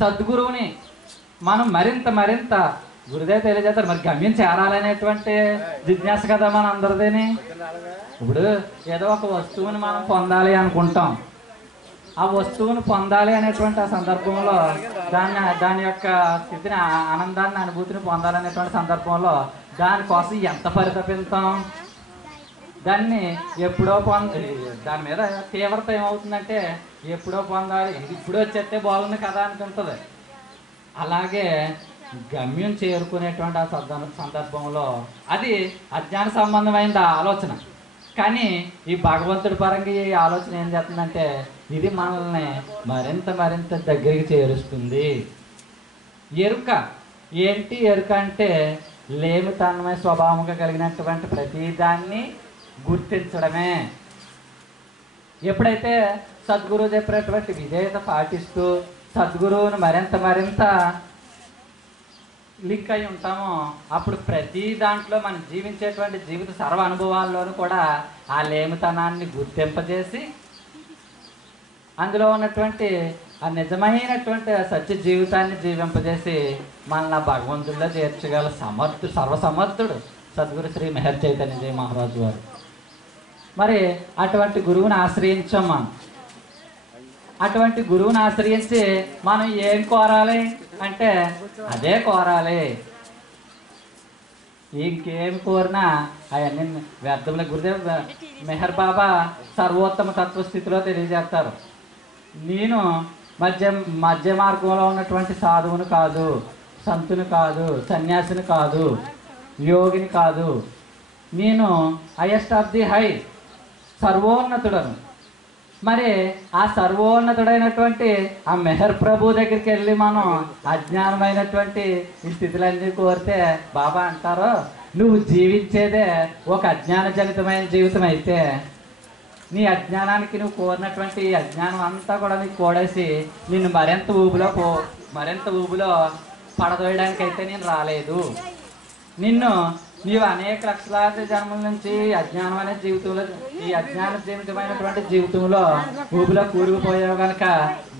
సద్గురువుని మనం మరింత గురుదేవ్ తెలియజేస్తారు. మరి గమ్యం చేరాలనేటువంటి జిజ్ఞాస కదా మన అందరిదేని. ఇప్పుడు ఏదో ఒక వస్తువుని మనం పొందాలి అనుకుంటాం. ఆ వస్తువును పొందాలి అనేటువంటి ఆ సందర్భంలో దాని యొక్క స్థితిని, ఆనందాన్ని, అనుభూతిని పొందాలనేటువంటి సందర్భంలో దానికోసం ఎంత పరితపిస్తాం, దాన్ని ఎప్పుడో దాని మీద తీవ్రత ఏమవుతుందంటే ఎప్పుడో పొందాలి, ఇప్పుడు వచ్చేస్తే బాగుంది కదా అనుకుంటుంది. అలాగే గమ్యం చేరుకునేటువంటి ఆ సందర్భంలో అది అజ్ఞాన సంబంధమైన ఆలోచన. కానీ ఈ భగవంతుడి పరంగా ఈ ఆలోచన ఏం చేస్తుందంటే ఇది మనల్ని మరింత మరింత దగ్గరికి చేరుస్తుంది. ఎరుక ఏంటి? ఎరుక అంటే లేమితనమైన స్వభావంగా కలిగినటువంటి ప్రతిదాన్ని గుర్తించడమే. ఎప్పుడైతే సద్గురువు చెప్పినటువంటి విధేయత పాటిస్తూ సద్గురువుని మరింత లింక్ అయి ఉంటామో అప్పుడు ప్రతి దాంట్లో మనం జీవించేటువంటి జీవిత సర్వ అనుభవాల్లోనూ కూడా ఆ లేమితనాన్ని గుర్తింపజేసి అందులో ఉన్నటువంటి ఆ నిజమైనటువంటి సత్య జీవితాన్ని జీవింపజేసి మనల్ని భగవంతుడిలో చేర్చగల సర్వసమర్థుడు సద్గురు శ్రీ మెహర్ చైతన్యజీ మహారాజు వారు. మరి అటువంటి గురువుని ఆశ్రయించాం మనం. అటువంటి గురువుని ఆశ్రయించి మనం ఏం కోరాలి అంటే అదే కోరాలి. ఇంకేం కోరినా అవన్నీ వ్యర్థముల. గురుదేవ్ మెహర్ బాబా సర్వోత్తమ తత్వస్థితిలో తెలియజేస్తారు. నేను మధ్య మార్గంలో ఉన్నటువంటి సాధువుని కాదు, సంతుని కాదు, సన్యాసిని కాదు, యోగిని కాదు, నేను హైయెస్ట్ ఆఫ్ ది హై, సర్వోన్నతుడను. మరి ఆ సర్వోన్నతుడైనటువంటి ఆ మెహర్ ప్రభు దగ్గరికి వెళ్ళి మనం అజ్ఞానమైనటువంటి ఈ స్థితులన్నీ కోరితే బాబా అంటారు, నువ్వు జీవించేదే ఒక అజ్ఞాన జనితమైన జీవితం అయితే నీ అజ్ఞానానికి నువ్వు కోరినటువంటి అజ్ఞానం అంతా కూడా నీకు కోడేసి నిన్ను మరింత ఊబులో పడదోయడానికి అయితే నేను రాలేదు. నీవు అనేక లక్షలాది జన్మల నుంచి అజ్ఞానం అనే జీవితంలో, ఈ అజ్ఞాన జీవితమైనటువంటి జీవితంలో ఊబిలో కూరుకుపోయావు కనుక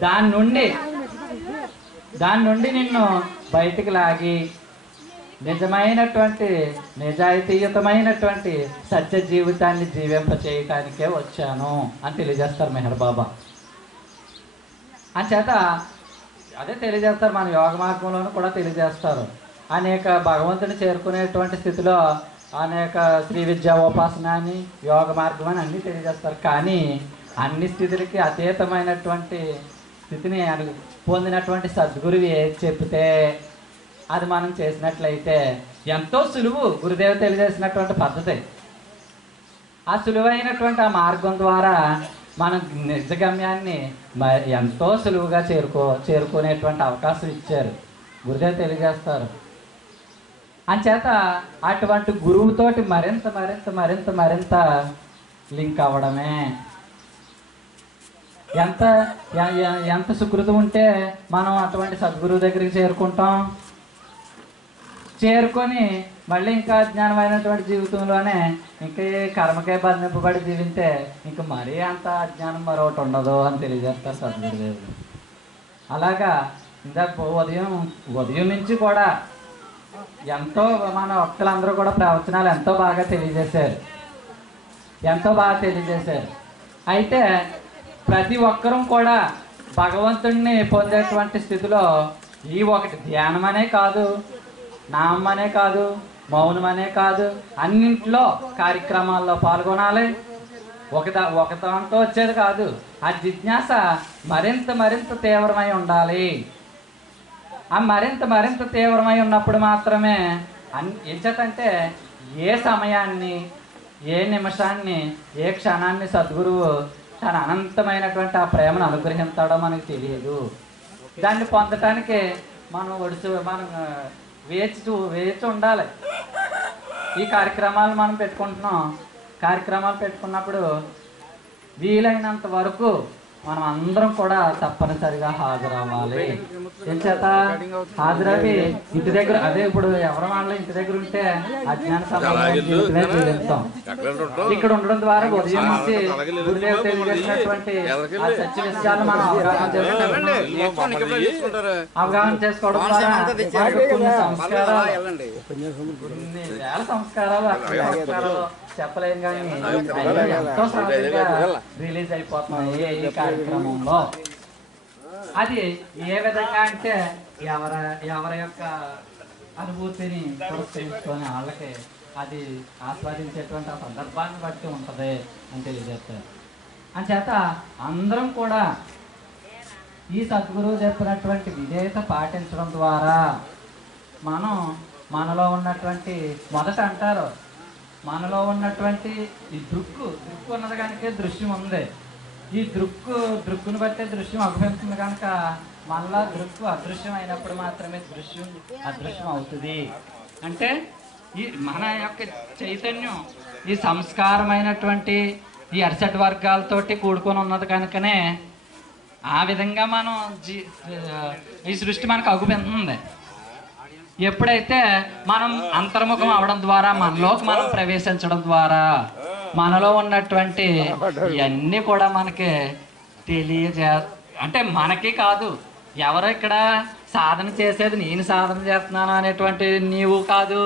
దాని నుండి నిన్ను బయటికి లాగి నిజాయితీయుతమైనటువంటి సత్య జీవితాన్ని జీవింప చేయటానికే వచ్చాను అని తెలియజేస్తారు మెహర్ బాబా. అంచేత అదే తెలియజేస్తారు, మన యోగ మార్గంలోనూ కూడా తెలియజేస్తారు. అనేక భగవంతుని చేరుకునేటువంటి స్థితిలో అనేక శ్రీ విద్యా ఉపాసన అని యోగ మార్గం అని అన్నీ తెలియజేస్తారు. కానీ అన్ని స్థితులకి అతీతమైనటువంటి స్థితిని పొందినటువంటి సద్గురువు ఏది చెప్తే అది మనం చేసినట్లయితే ఎంతో సులువు. గురుదేవ్ తెలియజేసినటువంటి పద్ధతి, ఆ సులువైనటువంటి ఆ మార్గం ద్వారా మనం నిజగమ్యాన్ని ఎంతో సులువుగా చేరుకునేటువంటి అవకాశం ఇచ్చారు గురుదేవ్ తెలియజేస్తారు. అంచేత అటువంటి గురువుతోటి మరింత లింక్ అవ్వడమే. ఎంత సుకృతం ఉంటే మనం అటువంటి సద్గురువు దగ్గరికి చేరుకుంటాం. చేరుకొని మళ్ళీ ఇంకా అజ్ఞానమైనటువంటి జీవితంలోనే ఇంకా కర్మకే బంధింపబడి జీవితే ఇంకా మరీ అంత అజ్ఞానం మరొకటి ఉండదు అని తెలియజేస్తారు సద్గురుదేవుడు. అలాగా ఇందాక ఉదయం నుంచి కూడా ఎంతో మన భక్తులందరూ కూడా ప్రవచనాలు ఎంతో బాగా తెలియజేశారు. అయితే ప్రతి ఒక్కరూ కూడా భగవంతుడిని పొందేటువంటి స్థితిలో ఈ ఒకటి ధ్యానం అనే కాదు, నామం అనే కాదు, మౌనం అనే కాదు, అన్నింటిలో కార్యక్రమాల్లో పాల్గొనాలి. ఒకదాంతో వచ్చేది కాదు. ఆ జిజ్ఞాస మరింత తీవ్రమై ఉండాలి. ఆ మరింత తీవ్రమై ఉన్నప్పుడు మాత్రమే ఎంచేతంటే ఏ సమయాన్ని, ఏ నిమిషాన్ని, ఏ క్షణాన్ని సద్గురువు తన అనంతమైనటువంటి ఆ ప్రేమను అనుగ్రహిస్తాడో మనకు తెలియదు. దాన్ని పొందటానికి మనం వేచి ఉండాలి. ఈ కార్యక్రమాలు మనం కార్యక్రమాలు పెట్టుకున్నప్పుడు వీలైనంత వరకు మనం అందరం కూడా తప్పనిసరిగా హాజరవ్వాలి. ఎంచేత హాజరవి ఇంటి దగ్గర, అదే ఇప్పుడు ఎవరి వాళ్ళ ఇంటి దగ్గర ఉంటే అజ్ఞాన జీవితాం ఇక్కడ ఉండడం ద్వారా ఉదయం నుంచి గురుదేవ్ తెలియజేసినటువంటి సత్య విషయాలు మనం అవగాహన చేసుకోవడం ద్వారా కొన్ని వేల సంస్కారాలు చెప్పలేం కానీ ఎంతో సహజంగా రిలీజ్ అయిపోతున్నాయి ఈ కార్యక్రమంలో. అది ఏ విధంగా అంటే ఎవరి యొక్క అనుభూతిని పురస్కరించుకొని వాళ్ళకి అది ఆస్వాదించేటువంటి ఆ సందర్భాన్ని బట్టి ఉంటుంది అని తెలియజేస్తారు. అంచేత అందరం కూడా ఈ సద్గురువు చెప్పినటువంటి విధేయత పాటించడం ద్వారా మనం మనలో ఉన్నటువంటి మొదట అంటారు మనలో ఉన్నటువంటి ఈ దృక్కు ఉన్నది కనుక దృశ్యం ఉంది. ఈ దృక్కును బట్టే దృశ్యం అభివృద్ధిస్తుంది కనుక మళ్ళా దృక్కు అదృశ్యం అయినప్పుడు మాత్రమే దృశ్యం అదృశ్యం అవుతుంది. అంటే ఈ మన యొక్క చైతన్యం ఈ సంస్కారమైనటువంటి ఈ అరిసెట్ వర్గాలతోటి కూడుకొని ఉన్నది కనుకనే ఆ విధంగా మనం ఈ సృష్టి మనకు అగుపెందుతుంది. ఎప్పుడైతే మనం అంతర్ముఖం అవడం ద్వారా మనలోకి మనం ప్రవేశించడం ద్వారా మనలో ఉన్నటువంటి ఇవన్నీ కూడా మనకి అంటే మనకి కాదు, ఎవరో ఇక్కడ సాధన చేసేది నేను సాధన చేస్తున్నాను అనేటువంటి నీవు కాదు,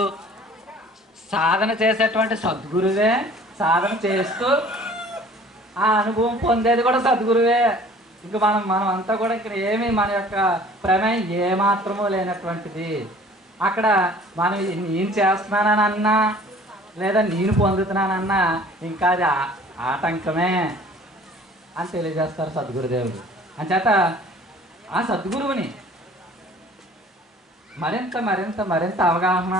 సాధన చేసేటువంటి సద్గురువే సాధన చేస్తూ ఆ అనుభవం పొందేది కూడా సద్గురువే. ఇంకా మనం అంతా కూడా ఇక్కడ ఏమీ మన యొక్క ప్రమేయం ఏమాత్రమూ లేనటువంటిది. అక్కడ మనం నేను చేస్తున్నానన్నా లేదా నేను పొందుతున్నానన్నా ఇంకా అది ఆటంకమే అని తెలియజేస్తారు సద్గురుదేవుడు. అంచేత ఆ సద్గురువుని మరింత మరింత మరింత అవగాహన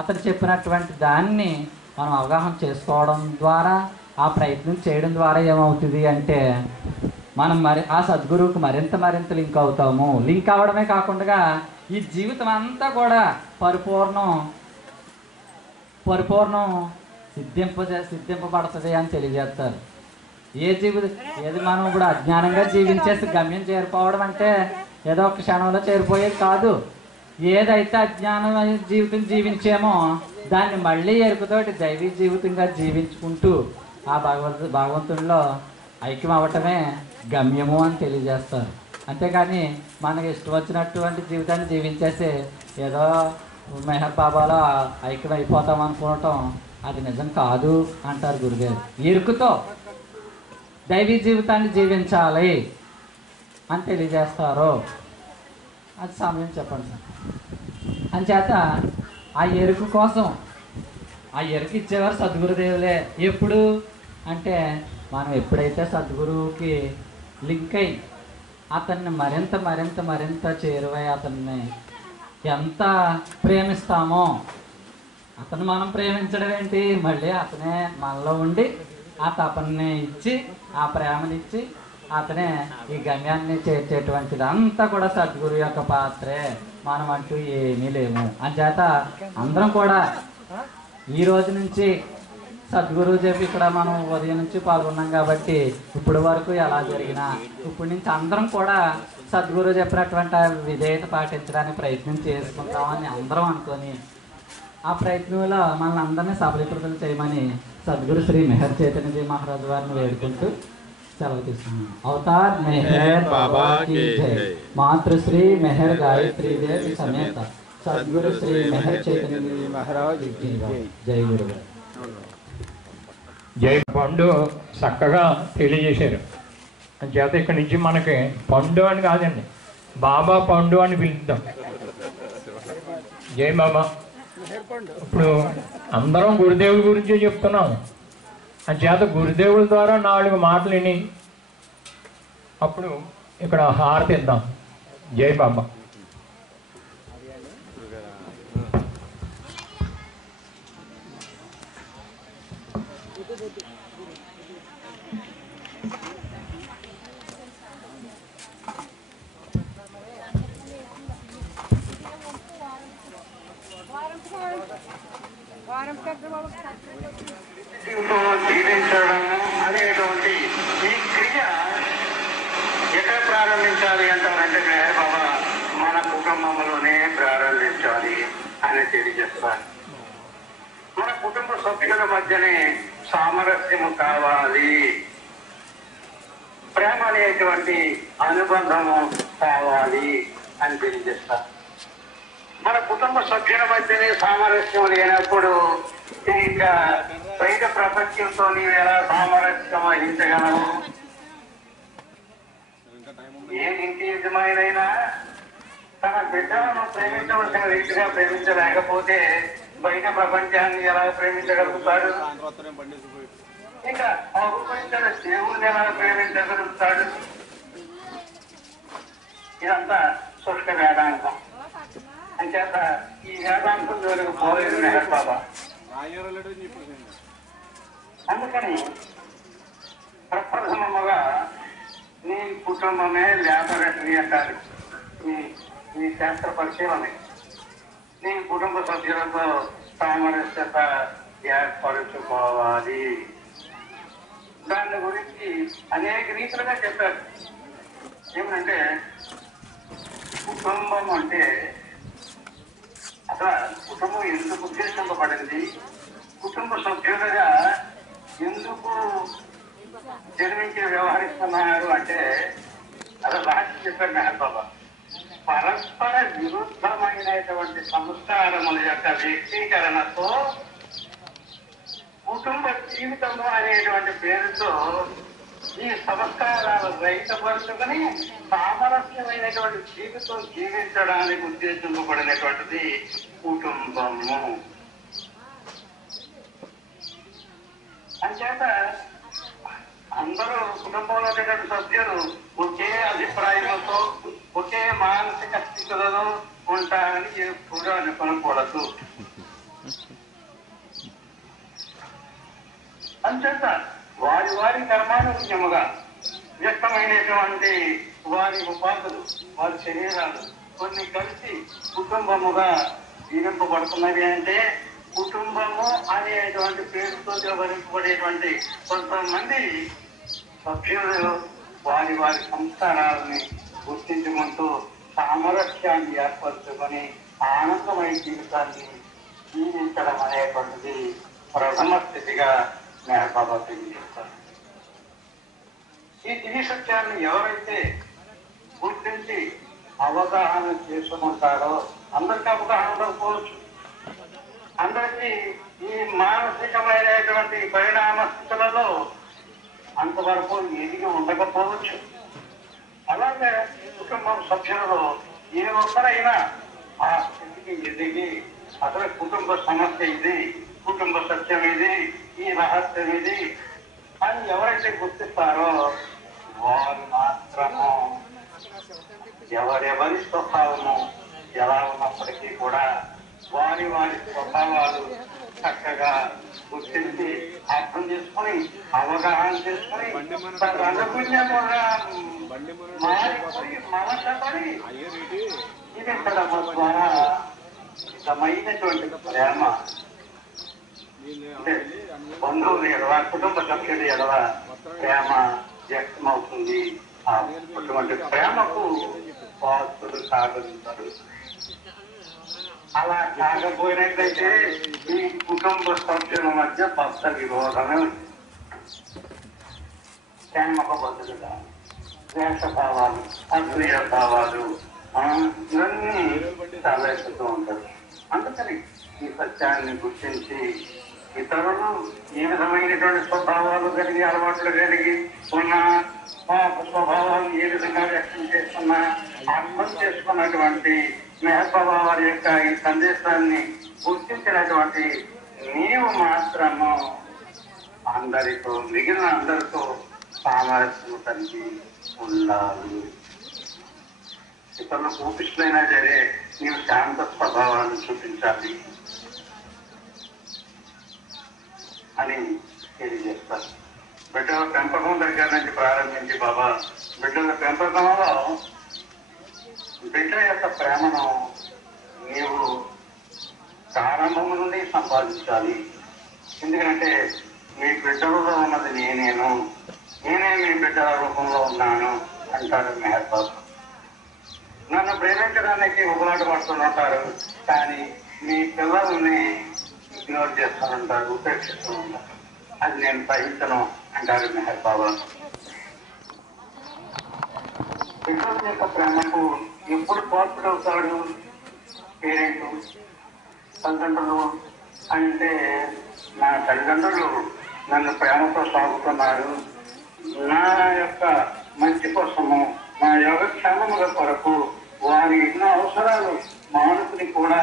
అతను చెప్పినటువంటి దాన్ని మనం అవగాహన చేసుకోవడం ద్వారా ఆ ప్రయత్నం చేయడం ద్వారా ఏమవుతుంది అంటే మనం ఆ సద్గురువుకు మరింత మరింత లింక్ అవుతాము. లింక్ అవ్వడమే కాకుండా ఈ జీవితం అంతా కూడా పరిపూర్ణం సిద్ధింపబడుతుంది అని తెలియజేస్తారు. ఏది మనం ఇప్పుడు అజ్ఞానంగా జీవించేసి గమ్యం చేరిపోవడం అంటే ఏదో ఒక క్షణంలో చేరిపోయేది కాదు. ఏదైతే అజ్ఞానం జీవితం జీవించామో దాన్ని మళ్ళీ ఎరుకుతోటి దైవీ జీవితంగా జీవించుకుంటూ ఆ భగవంతునిలో ఐక్యం అవ్వటమే గమ్యము అని తెలియజేస్తారు. అంతేకాని మనకి ఇష్టం వచ్చినటువంటి జీవితాన్ని జీవించేసి ఏదో మెహర్ బాబాలో ఐక్యం అయిపోతాం అనుకోవటం అది నిజం కాదు అంటారు గురుదేవుడు. ఎరుకుతో దైవీ జీవితాన్ని జీవించాలి అని తెలియజేస్తారు. అది సమయం చెప్పండి సార్. అంచేత ఆ ఎరుకు కోసం ఆ ఎరుకు ఇచ్చేవారు సద్గురుదేవులే. ఎప్పుడు అంటే మనం ఎప్పుడైతే సద్గురువుకి లింక్ అయి అతన్ని మరింత మరింత మరింత చేరువై అతన్ని ఎంత ప్రేమిస్తామో అతను మనం ప్రేమించడం ఏంటి, మళ్ళీ అతనే మనలో ఉండి ఆ తపన్ని ఇచ్చి ఆ ప్రేమనిచ్చి అతనే ఈ గమ్యాన్ని చేర్చేటువంటిది అంతా కూడా సద్గురు యొక్క పాత్రే. మనం అంటూ ఏమీ లేము. అంచేత అందరం కూడా ఈ రోజు నుంచి సద్గురువు చెప్పి ఇక్కడ మనం ఉదయం నుంచి పాల్గొన్నాం కాబట్టి ఇప్పటి వరకు ఎలా జరిగినా ఇప్పటి నుంచి అందరం కూడా సద్గురువు చెప్పినటువంటి విధేయత పాటించడానికి ప్రయత్నం చేసుకుంటామని అందరం అనుకొని ఆ ప్రయత్నంలో మనల్ని అందరినీ సఫలీకృతం చేయమని సద్గురు శ్రీ మెహర్ చైతన్యజీ మహారాజు వారిని వేడుకుంటూ సెలవు తీసుకున్నాను. అవతార్ మెహర్ బాబా की जय. మాతృశ్రీ మెహర్ గాయత్రీ దేవి సమేత సద్గురు శ్రీ మెహర్ చైతన్యజీ మహారాజ్ की जय. జై గురువు. జై. పండు చక్కగా తెలియజేశారు. చేత ఇక్కడి నుంచి మనకి పండు అని కాదండి, బాబా పండు అని పిలుద్దాం. జై బాబా. ఇప్పుడు అందరం గురుదేవుడి గురించి చెప్తున్నాం. చేత గురుదేవుల ద్వారా 4 మాటలు విని అప్పుడు ఇక్కడ హారతి ఇద్దాం. జై బాబా. జీవించడం అనేటువంటి ఈ క్రియ ఎక్కడ ప్రారంభించాలి అంటారంటే మెహర్ బాబా మన కుటుంబంలోనే ప్రారంభించాలి అని తెలియజేస్తారు. మన కుటుంబ సభ్యుల మధ్యనే సామరస్యము కావాలి, ప్రేమ అనేటువంటి అనుబంధము కావాలి అని తెలియజేస్తారు. మన కుటుంబ సభ్యుల మధ్యనే సామరస్యం లేనప్పుడు ఇంకా బయట ప్రపంచంతో నీవు ఎలా సామరస్యం వహించగలవు? ఏ ఇంటి యజమానైనా తన బిడ్డలను ప్రేమించవలసిన రీతిగా ప్రేమించలేకపోతే బయట ప్రపంచాన్ని ఎలా ప్రేమించగలుగుతాడు? ఇంకా అవపరించిన దేవుణ్ణి ఎలా ప్రేమించగలుగుతాడు? ఇదంతా శుష్క వేదాంతం. అంచేత ఈ వేదాంతం జోలికి పోలేదు మెహర్ బాబా. అందుకని ప్రప్రథమముగా నీ కుటుంబమే ల్యాబొరేటరీ అంటారు. ఈ శాస్త్ర పరిశీలన నీ కుటుంబ సభ్యులతో సామరస్యత ఏర్పరుచుకోవాలి. దాని గురించి అనేక రీతులుగా చెప్పారు. ఏమంటే కుటుంబం అంటే అసలు కుటుంబం ఎందుకు ఉద్దేశింపబడింది, కుటుంబ సభ్యులుగా ఎందుకు జన్మించి వ్యవహరిస్తున్నారు అంటే అసలు రాసి చెప్పారు మెహర్ బాబా. పరస్పర విరుద్ధమైనటువంటి సంస్కారముల యొక్క వ్యక్తీకరణతో కుటుంబ జీవితము అనేటువంటి పేరుతో ఈ సంస్కారాలు రహితపరుచుకుని సామరస్యమైనటువంటి జీవితం జీవించడానికి ఉద్దేశింపబడినటువంటిది కుటుంబము. అంచేత అందరూ కుటుంబంలో ఉన్నటువంటి సభ్యులు ఒకే అభిప్రాయంతో ఒకే మానసిక స్థితులలో ఉంటారని ఎప్పుడు అనుకోకూడదు. అంచేత వారి వారి కర్మానుగుణ్యముగా వ్యక్తమైనటువంటి వారి ఉపాధులు, వారి శరీరాలు కొన్ని కలిసి కుటుంబముగా జీవింపబడుతున్నవి. అంటే కుటుంబము అనేటువంటి పేరుతో వ్యవహరింపబడేటువంటి కొంతమంది సభ్యులు వారి వారి సంస్కారాలని గుర్తించుకుంటూ సామరస్యాన్ని ఏర్పరచుకొని ఆనందమైన జీవితాన్ని జీవించడం అనేటువంటిది ప్రథమ స్థితిగా మెహర్ బాబా తెలియజేస్తారు. ఈ దివ్య సత్యాన్ని ఎవరైతే గుర్తించి అవగాహన చేసుకుంటారో అందరికీ అవగాహన ఉండకపోవచ్చు. అందరికీ ఈ మానసికమైనటువంటి పరిణామ స్థితులలో అంతవరకు ఎదిగి ఉండకపోవచ్చు. అలాగే కుటుంబం సభ్యులలో ఏ ఒక్కరైనా ఆ స్థితికి ఎదిగి అసలు కుటుంబ సమస్య ఇది, కుటుంబ సత్యం ఇది, ఈ రహస్యం ఇది అని ఎవరైతే గుర్తిస్తారో వారు మాత్రము ఎవరెవరి స్వభావము ఎలా ఉన్నప్పటికీ కూడా వారి వారి స్వభావాలు చక్కగా గుర్తించి అర్థం చేసుకుని అవగాహన చేసుకుని అనుగుణ్యముగా మారిపోయి మనసపడి జీవించడం ద్వారా నిజమైనటువంటి ప్రేమ బంధువులు ఎడవ కుటుంబ సభ్యులు ఎడవ ప్రేమ వ్యక్తమవుతుంది. అటువంటి ప్రేమకు పాత్రులు సాగలుగుతారు. అలా కాకపోయినట్లయితే ఈ కుటుంబ సభ్యుల మధ్య భక్త విరోధమే ప్రేమక బదులుగా ద్వేషభావాలు, అద్వైత భావాలు ఇవన్నీ తలెత్తుతూ ఉంటారు. అందుకని ఈ సత్యాన్ని గుర్తించి ఇతరులు ఏ విధమైనటువంటి స్వభావాలు కలిగి అలవాట్లు కలిగి ఉన్న స్వభావాలు ఏ విధంగా వ్యక్తం చేస్తున్నా అర్థం చేసుకున్నటువంటి మెహర్ బాబా వారి యొక్క ఈ సందేశాన్ని గుర్తించినటువంటి నీవు మాత్రము అందరితో మిగిలిన అందరితో సామరస్యం కలిగి ఉండాలి. ఇతరులు కోపిష్లైనా సరే నీవు శాంత స్వభావాన్ని చూపించాలి అని తెలియజేస్తారు. బిడ్డల పెంపకం దగ్గర నుంచి ప్రారంభించి బాబా బిడ్డల పెంపకంలో బిడ్డ యొక్క ప్రేమను నీవు ప్రారంభం నుండి సంపాదించాలి. ఎందుకంటే మీ బిడ్డలలో ఉన్నది నేనే మీ బిడ్డల రూపంలో ఉన్నాను అంటారు మెహర్ బాబా. నన్ను ప్రేమించడానికి ఉపలాట పడుతుంటారు, కానీ మీ పిల్లల్ని ఇగ్నోర్ చేస్తానంటారు, ఉపేక్షిస్తూ ఉంటారు. అది నేను సహించను అంటారు మెహర్ బాబా. పిల్లల యొక్క ప్రేమకు ఎప్పుడు పాత్రుడవుతాడు పేరెంట్ తల్లిదండ్రులు అంటే నా తల్లిదండ్రులు నన్ను ప్రేమతో సాగుతున్నారు, నా యొక్క మంచి కోసము నా యోగక్షేమముల కొరకు వారి ఎన్నో అవసరాలు మానుకుని కూడా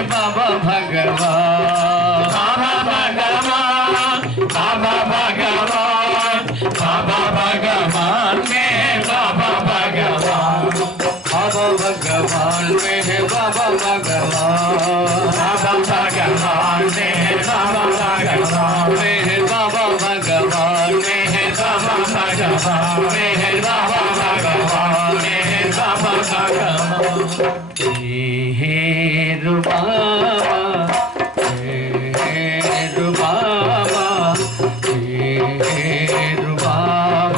भगवान मेरे बाबा भगवान बाबा भगवान मेरे बाबा भगवान मेरे बाबा भगवान मेरे बाबा भगवान मेरे बाबा भगवान मेरे बाबा भगवान हे रूबाबा हे रूबाबा हे रूबाबा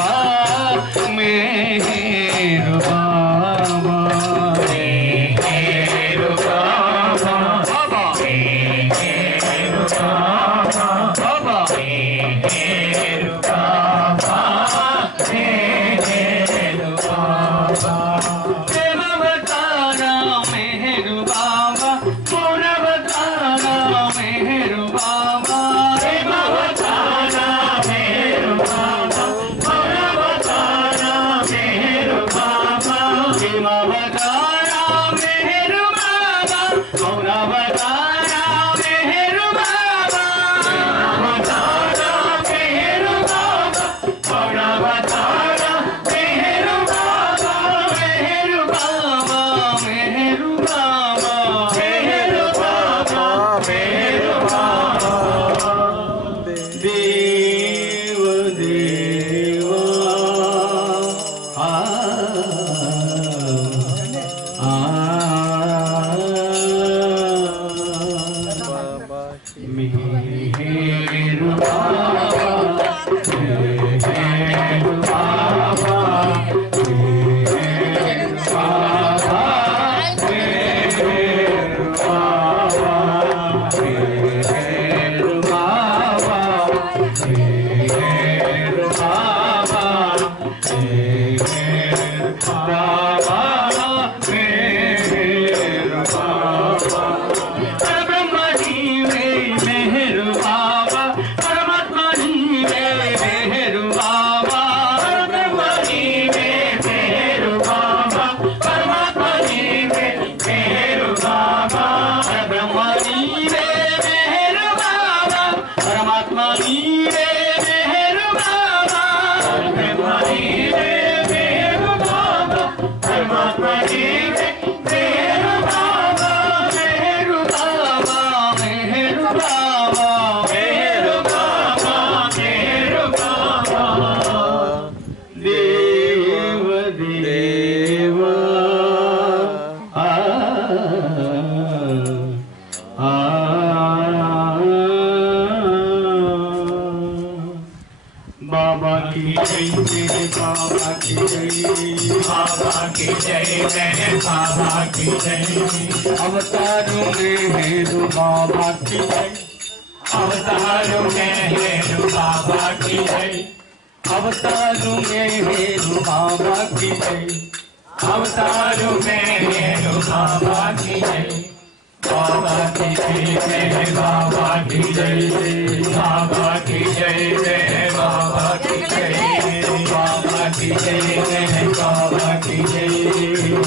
मेरे बाबा मेरे बाबा बाबा मेरे बाबा बाबा मेरे बाबा मेरे बाबा प्रेम बताना मेरे बाबा पूर्ण बताना मेरे बाबा प्रेम बताना मेरे बाबा पूर्ण बताना मेरे बाबा प्रेम बताना मेरे बाबा पूर्ण बताना मेरे बाबा प्रेम बताना मेरे बाबा पूर्ण बताना मेरे बाबा मेरे बाबा मेरे बाबा मेरे बाबा मेरे बाबा देव देवा आ मेरे बाबा मेरे बाबा मेरे बाबा मेरे बाबा मेरे बाबा मेरे बाबा मेरे बाबा मेरे बाबा परब्रह्म जी मेरे बाबा परमात्मा जी मेरे बाबा परब्रह्म जी मेरे बाबा परमात्मा जी मेरे बाबा परब्रह्म जी मेरे बाबा परमात्मा जी मेरे बाबा परब्रह्म जी मेरे बाबा परमात्मा जी मेरे बाबा मेरे बाबा मेरे बाबा मेरे बाबा मेरे बाबा देव देवा आ बाबा की जय मेरे बाबा की जय बाबा की जय मेरे बाबा की जय अवतारों में हेरु बाबा की जय अवतारों में हेरु बाबा की जय अवतारों में हेरु बाबा की जय अवतारों में हेरु बाबा की जय बाबा की जय मेरे बाबा की जय बाबा की जय मेरे बाबा की जय बाबा की जय मेरे बाबा की जय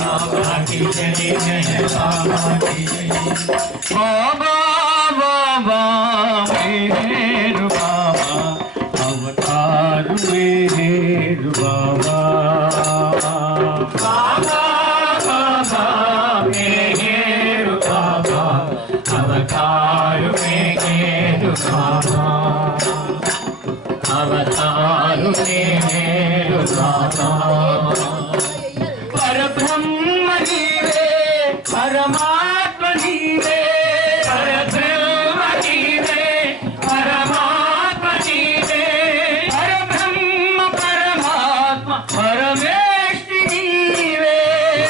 बाबा की जय मेरे बाबा की जय बाबा बाबा मेरे बाबा अवतार मेरे बाबा बाबा बाबा मेरे बाबा अवतार मेरे बाबा अवतार मेरे बाबा परब्रह्म जीवे परमात्मा जीवे परब्रह्म जीवे परमात्मा जीवे परब्रह्म परमात्मा परमेश जीवे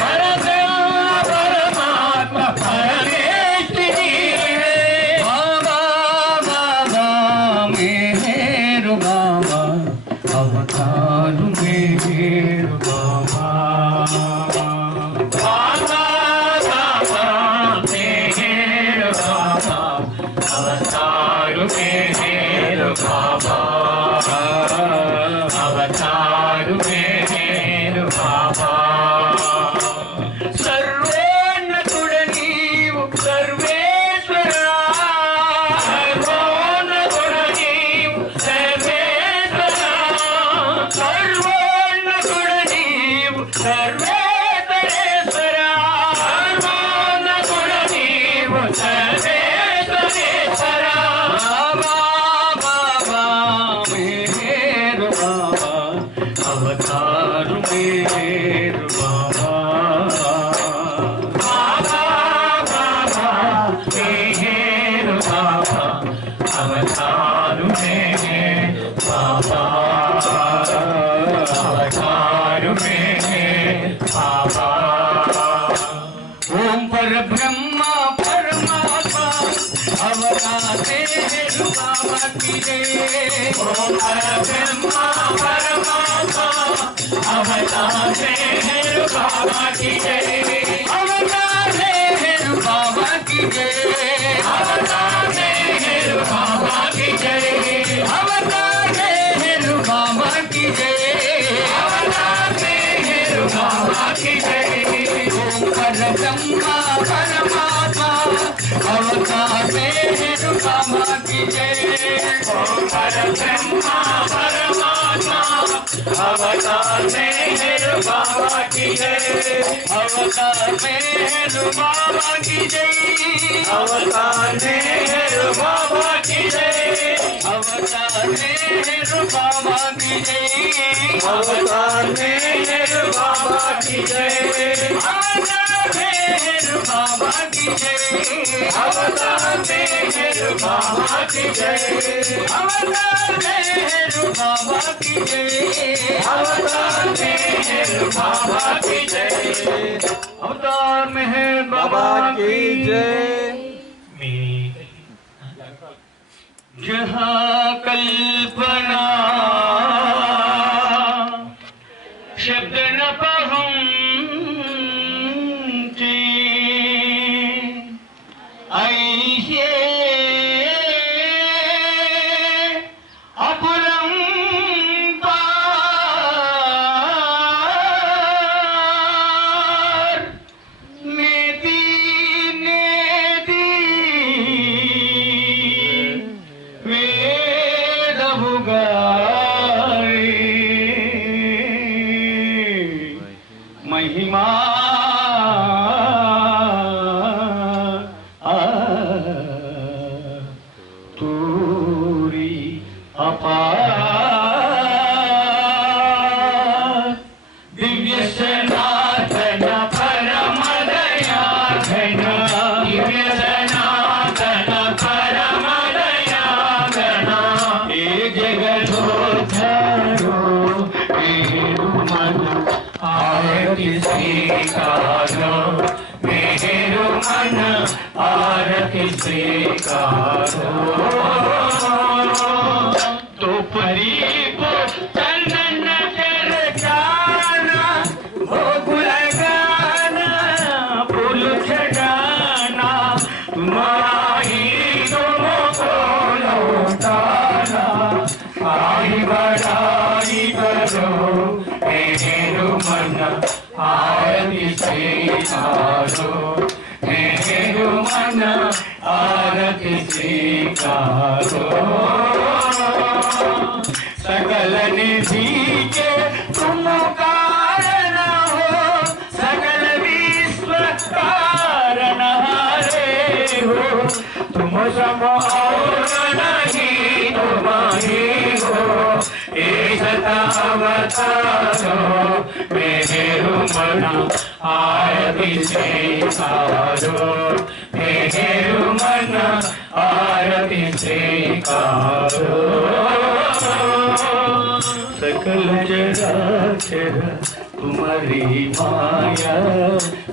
परब्रह्म परमात्मा परमेश जीवे बाबा बाबा मेरे बाबा अवतार मेरे बाबा बाबा बाबा पर ब्रह्मा परमात्मा अवतारे बाबा की जय। ओम पर ब्रह्मा परमात्मा अवतारे बाबा की जय। अवतारे बाबा की जय। अवतारे बाबा की जय। अवतारे बाबा की जय। अवतारे बाबा की जय। ओम पर ब्रह्मा परमात्मा अवतारे बाबा की जय। ओम पर ब्रह्मा परमात्मा अवतारे बाबा की जय। अवतारे बाबा की जय। अवतारे बाबा की जय। अवतारे बाबा की जय। अवतारे बाबा की जय। अवतारे बाबा की जय। अवतारे बाबा की जय। अवतारे बाबा की जय। अवतारे बाबा की जय। अवतार मेहर बाबा की जय। जहाँ कल्पना शब्द न पहुँचे ऐसे अपरंपार नेति नेति वेद भुगारे महिमा तूरी अपार दिव्य सनातन परम दयाघन। दिव्य सनातन परम दयाघन। हे जगदोद्धारो मेरु मन आरति स्वीकारो। मेरु मन आरति स्वीकारो। तो परी को चंदन चरचाना भोग लगाना फूल चढ़ाना तुम्हारा ही तुमको लौटाना। आई बड़ाई करो मेरे मन आरती स्वीकारो। मेरे मन आरती स्वीकारो। सकल निधि के तुम कारण हो। सकल विश्व कारण हारे हो। तुम सम और नहीं तुम ही हो। एक अवतारो मेरे मन आरती स्वीकारो। मेरे मन आरती स्वीकारो। सकल चराचर तुम्हारी माया।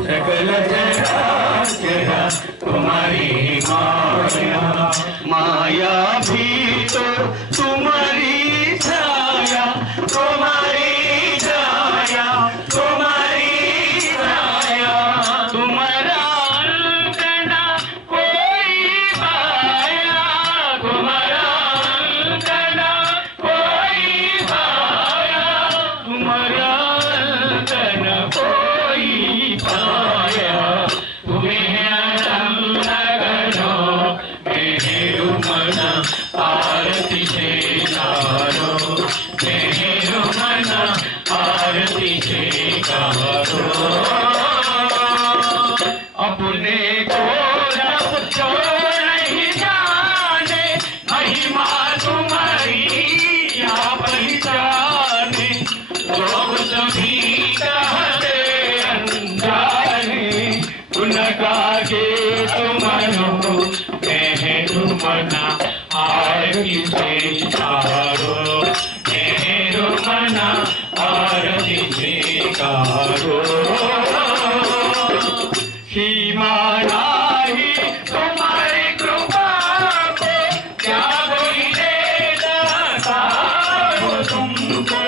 सकल चराचर तुम्हारी माया। माया भी तो तुम्हारी छाया। तुम्हारी छाया। तुम्हारी छाया। तुम्हारा अंत न कोई पाया। तुम्हारा अंत न कोई पाया। तुम्हारा अंत न कोई पाया। तुम्हें आनंद करो मेरे मन आरती स्वीकारो। मेरे मन आरती स्वीकारो। अपने को रब तो नहीं जाने। महिमा तुम्हारी या पहचाने। लोग सभी कहते अनजाने। उनका के तुमनो मेरे मन आरती स्वीकारो। मेरे मन आरती स्वीकारो। सीमा नाही तुम्हारी कृपा को क्या बोलेगा सारो तुमको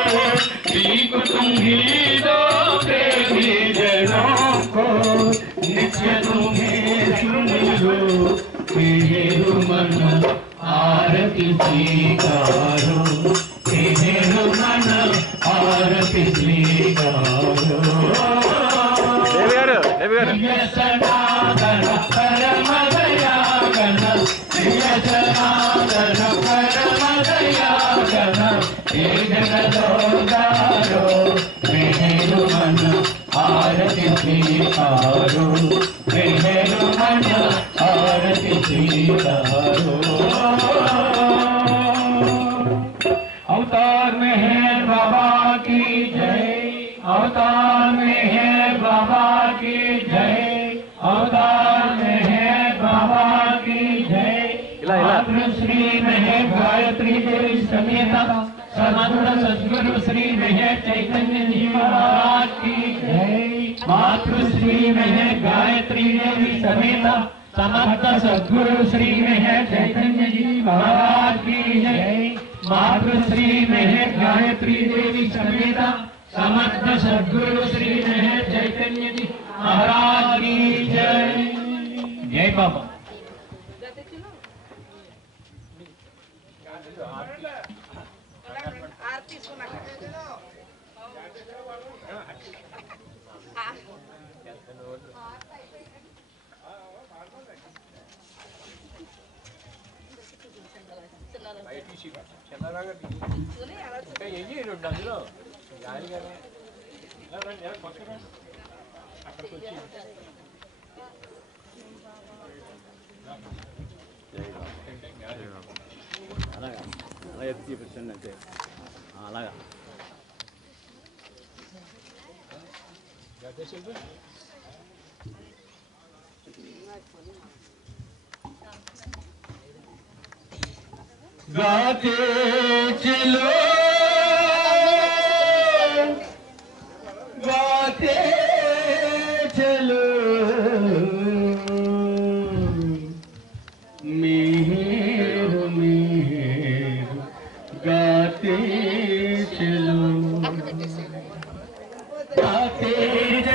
ठीक तुम ही दो प्रेमी जनों को नित्य तुम्हें सुन लो मेरे मन आरती स्वीकारो मेरे मन आरती स्वीकारो सनातन परम दयागन सनातन परम दयागन हे जगदोदारो मेरे मन आरती स्वीकारो मेरे मन आरती स्वीकारो अवतार में है बाबा की जय अवतार में है बाबा की जय अवतार में है बाबा की जय श्री में है गायत्री देवी समेत सनातन सद्गुरु श्री में है चैतन्य जी महाराज की जय मातृश्री में है गायत्री देवी समेत समस्त सद्गुरु श्री में है चैतन्य जी महाराज की जय मातृश्री में है गायत्री देवी समेत समस्त सद्गुरु श्री में है चैतन्य जी महाराज की जय जय बाबा అలాగే చూపించండి అంతే అలాగా गाते चलो गाते चलो मेहर मेहर गाते चलो गाते चलो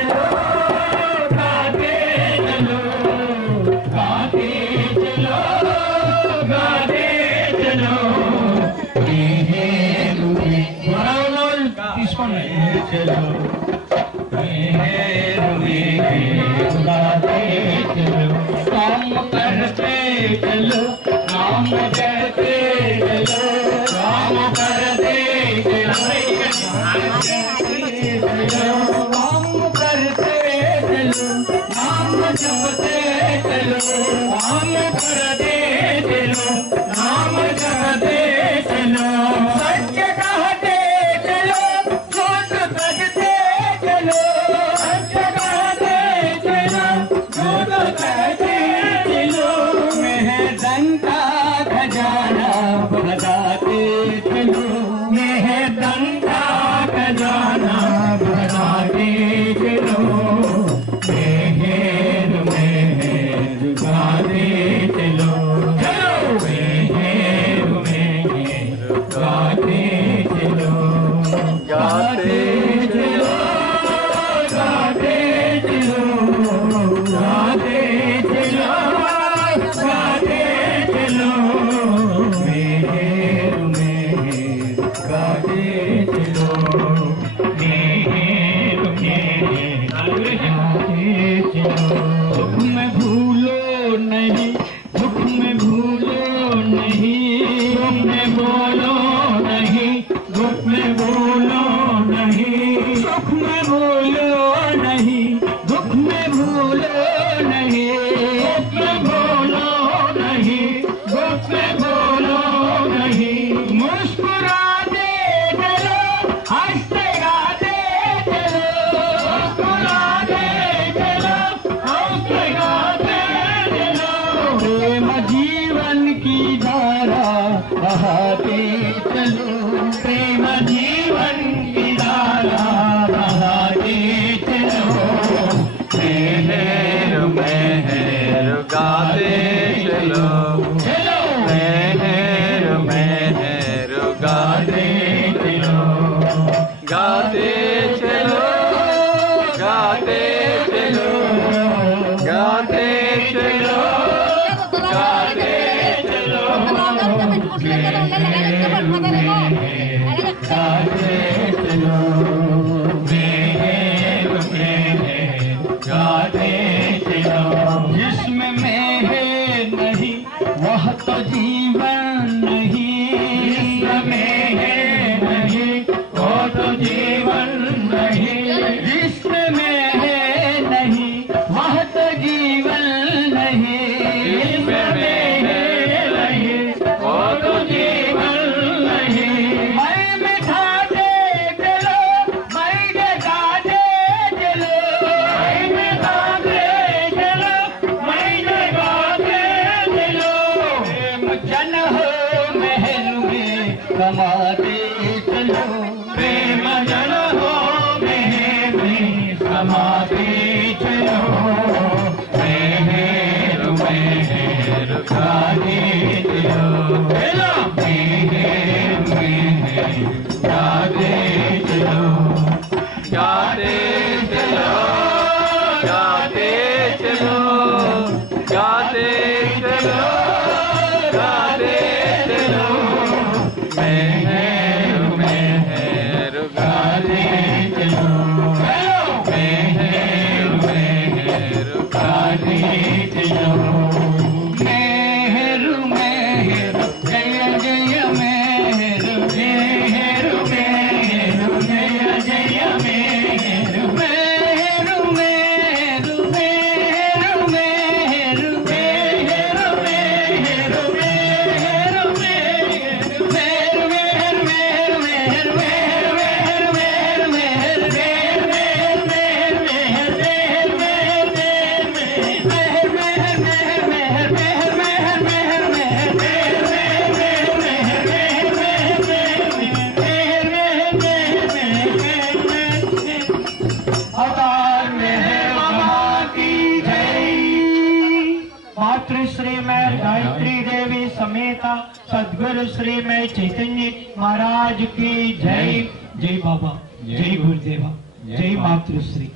गाते चलो गाते चलो गाते चलो मेहर मेहर తీసుకోండి चलो मेहर मेहर गाते चलो काम करते चलो काम करते चलो काम करते चलो काम करते चलो नाम जपते चलो काम करते चलो नाम जपते चलो सत्य कहते चलो झूठ कहते चलो सत्य कहते चलो झूठ कहते चलो मेहदन का खजाना बढ़ाते चलो मेहदन का खजाना बढ़ाते चलो मेहर मेहर गाते चलो चलो मेहर मेहर गाते चलो गाते चलो गाते चलो गाते चलो गाते चलो मेहर मेहर गाते चलो मेहर मेहर गाते चलो दुख में भूलो नहीं दुख में भूलो नहीं दुख में बोलो नहीं दुख में बोलो नहीं सुख में भूलो नहीं दुख में भूलो नहीं दुख में बोलो नहीं दुख में बोलो नहीं मुस्कुराते चलो हंसते गाते चलो मुस्कुराते चलो हंसते गाते चलो प्रेम जीवन की धारा बहाते चलो प्रेम जीवन की धारा बहाते चलो मेहर जिसमें मेहर नहीं वह तो जीवन नहीं, जिसमें मेहर नहीं वह तो जीवन नहीं, जिसमें मेहर नहीं वह तो जीवन नहीं, जिसमें मेहर नहीं वह तो जीवन नहीं। मैं मिठा दे चलो, मैं जगा दे चलो, मैं मिठा दे चलो, मैं जगा दे चलो। प्रेम जन हो महल में समाते चलो, प्रेम जन हो महल में समाते चलो। मेहर मेहर गाने चलो, मेहर मेहर गाने चलो, गाते चलो, गाते चलो, गाते चलो, गाते चलो। मेहर मेहर गाते चलो, मेहर मेहर गाते चलो। मेहर मेहर जय जय मेहर, मेहर मेहर जय जय मेहर, मेहर मेहर मेहर मेहर मेहर मेहर मेहर मेहर मेहर मेहर मेहर मेहर मेहर मेहर मेहर मेहर मेहर मातृश्री में गायत्री देवी समेता सदगुरु श्री में चैतन्य महाराज की जय। जय बाबा, जय गुरुदेवा, जय मातृश्री।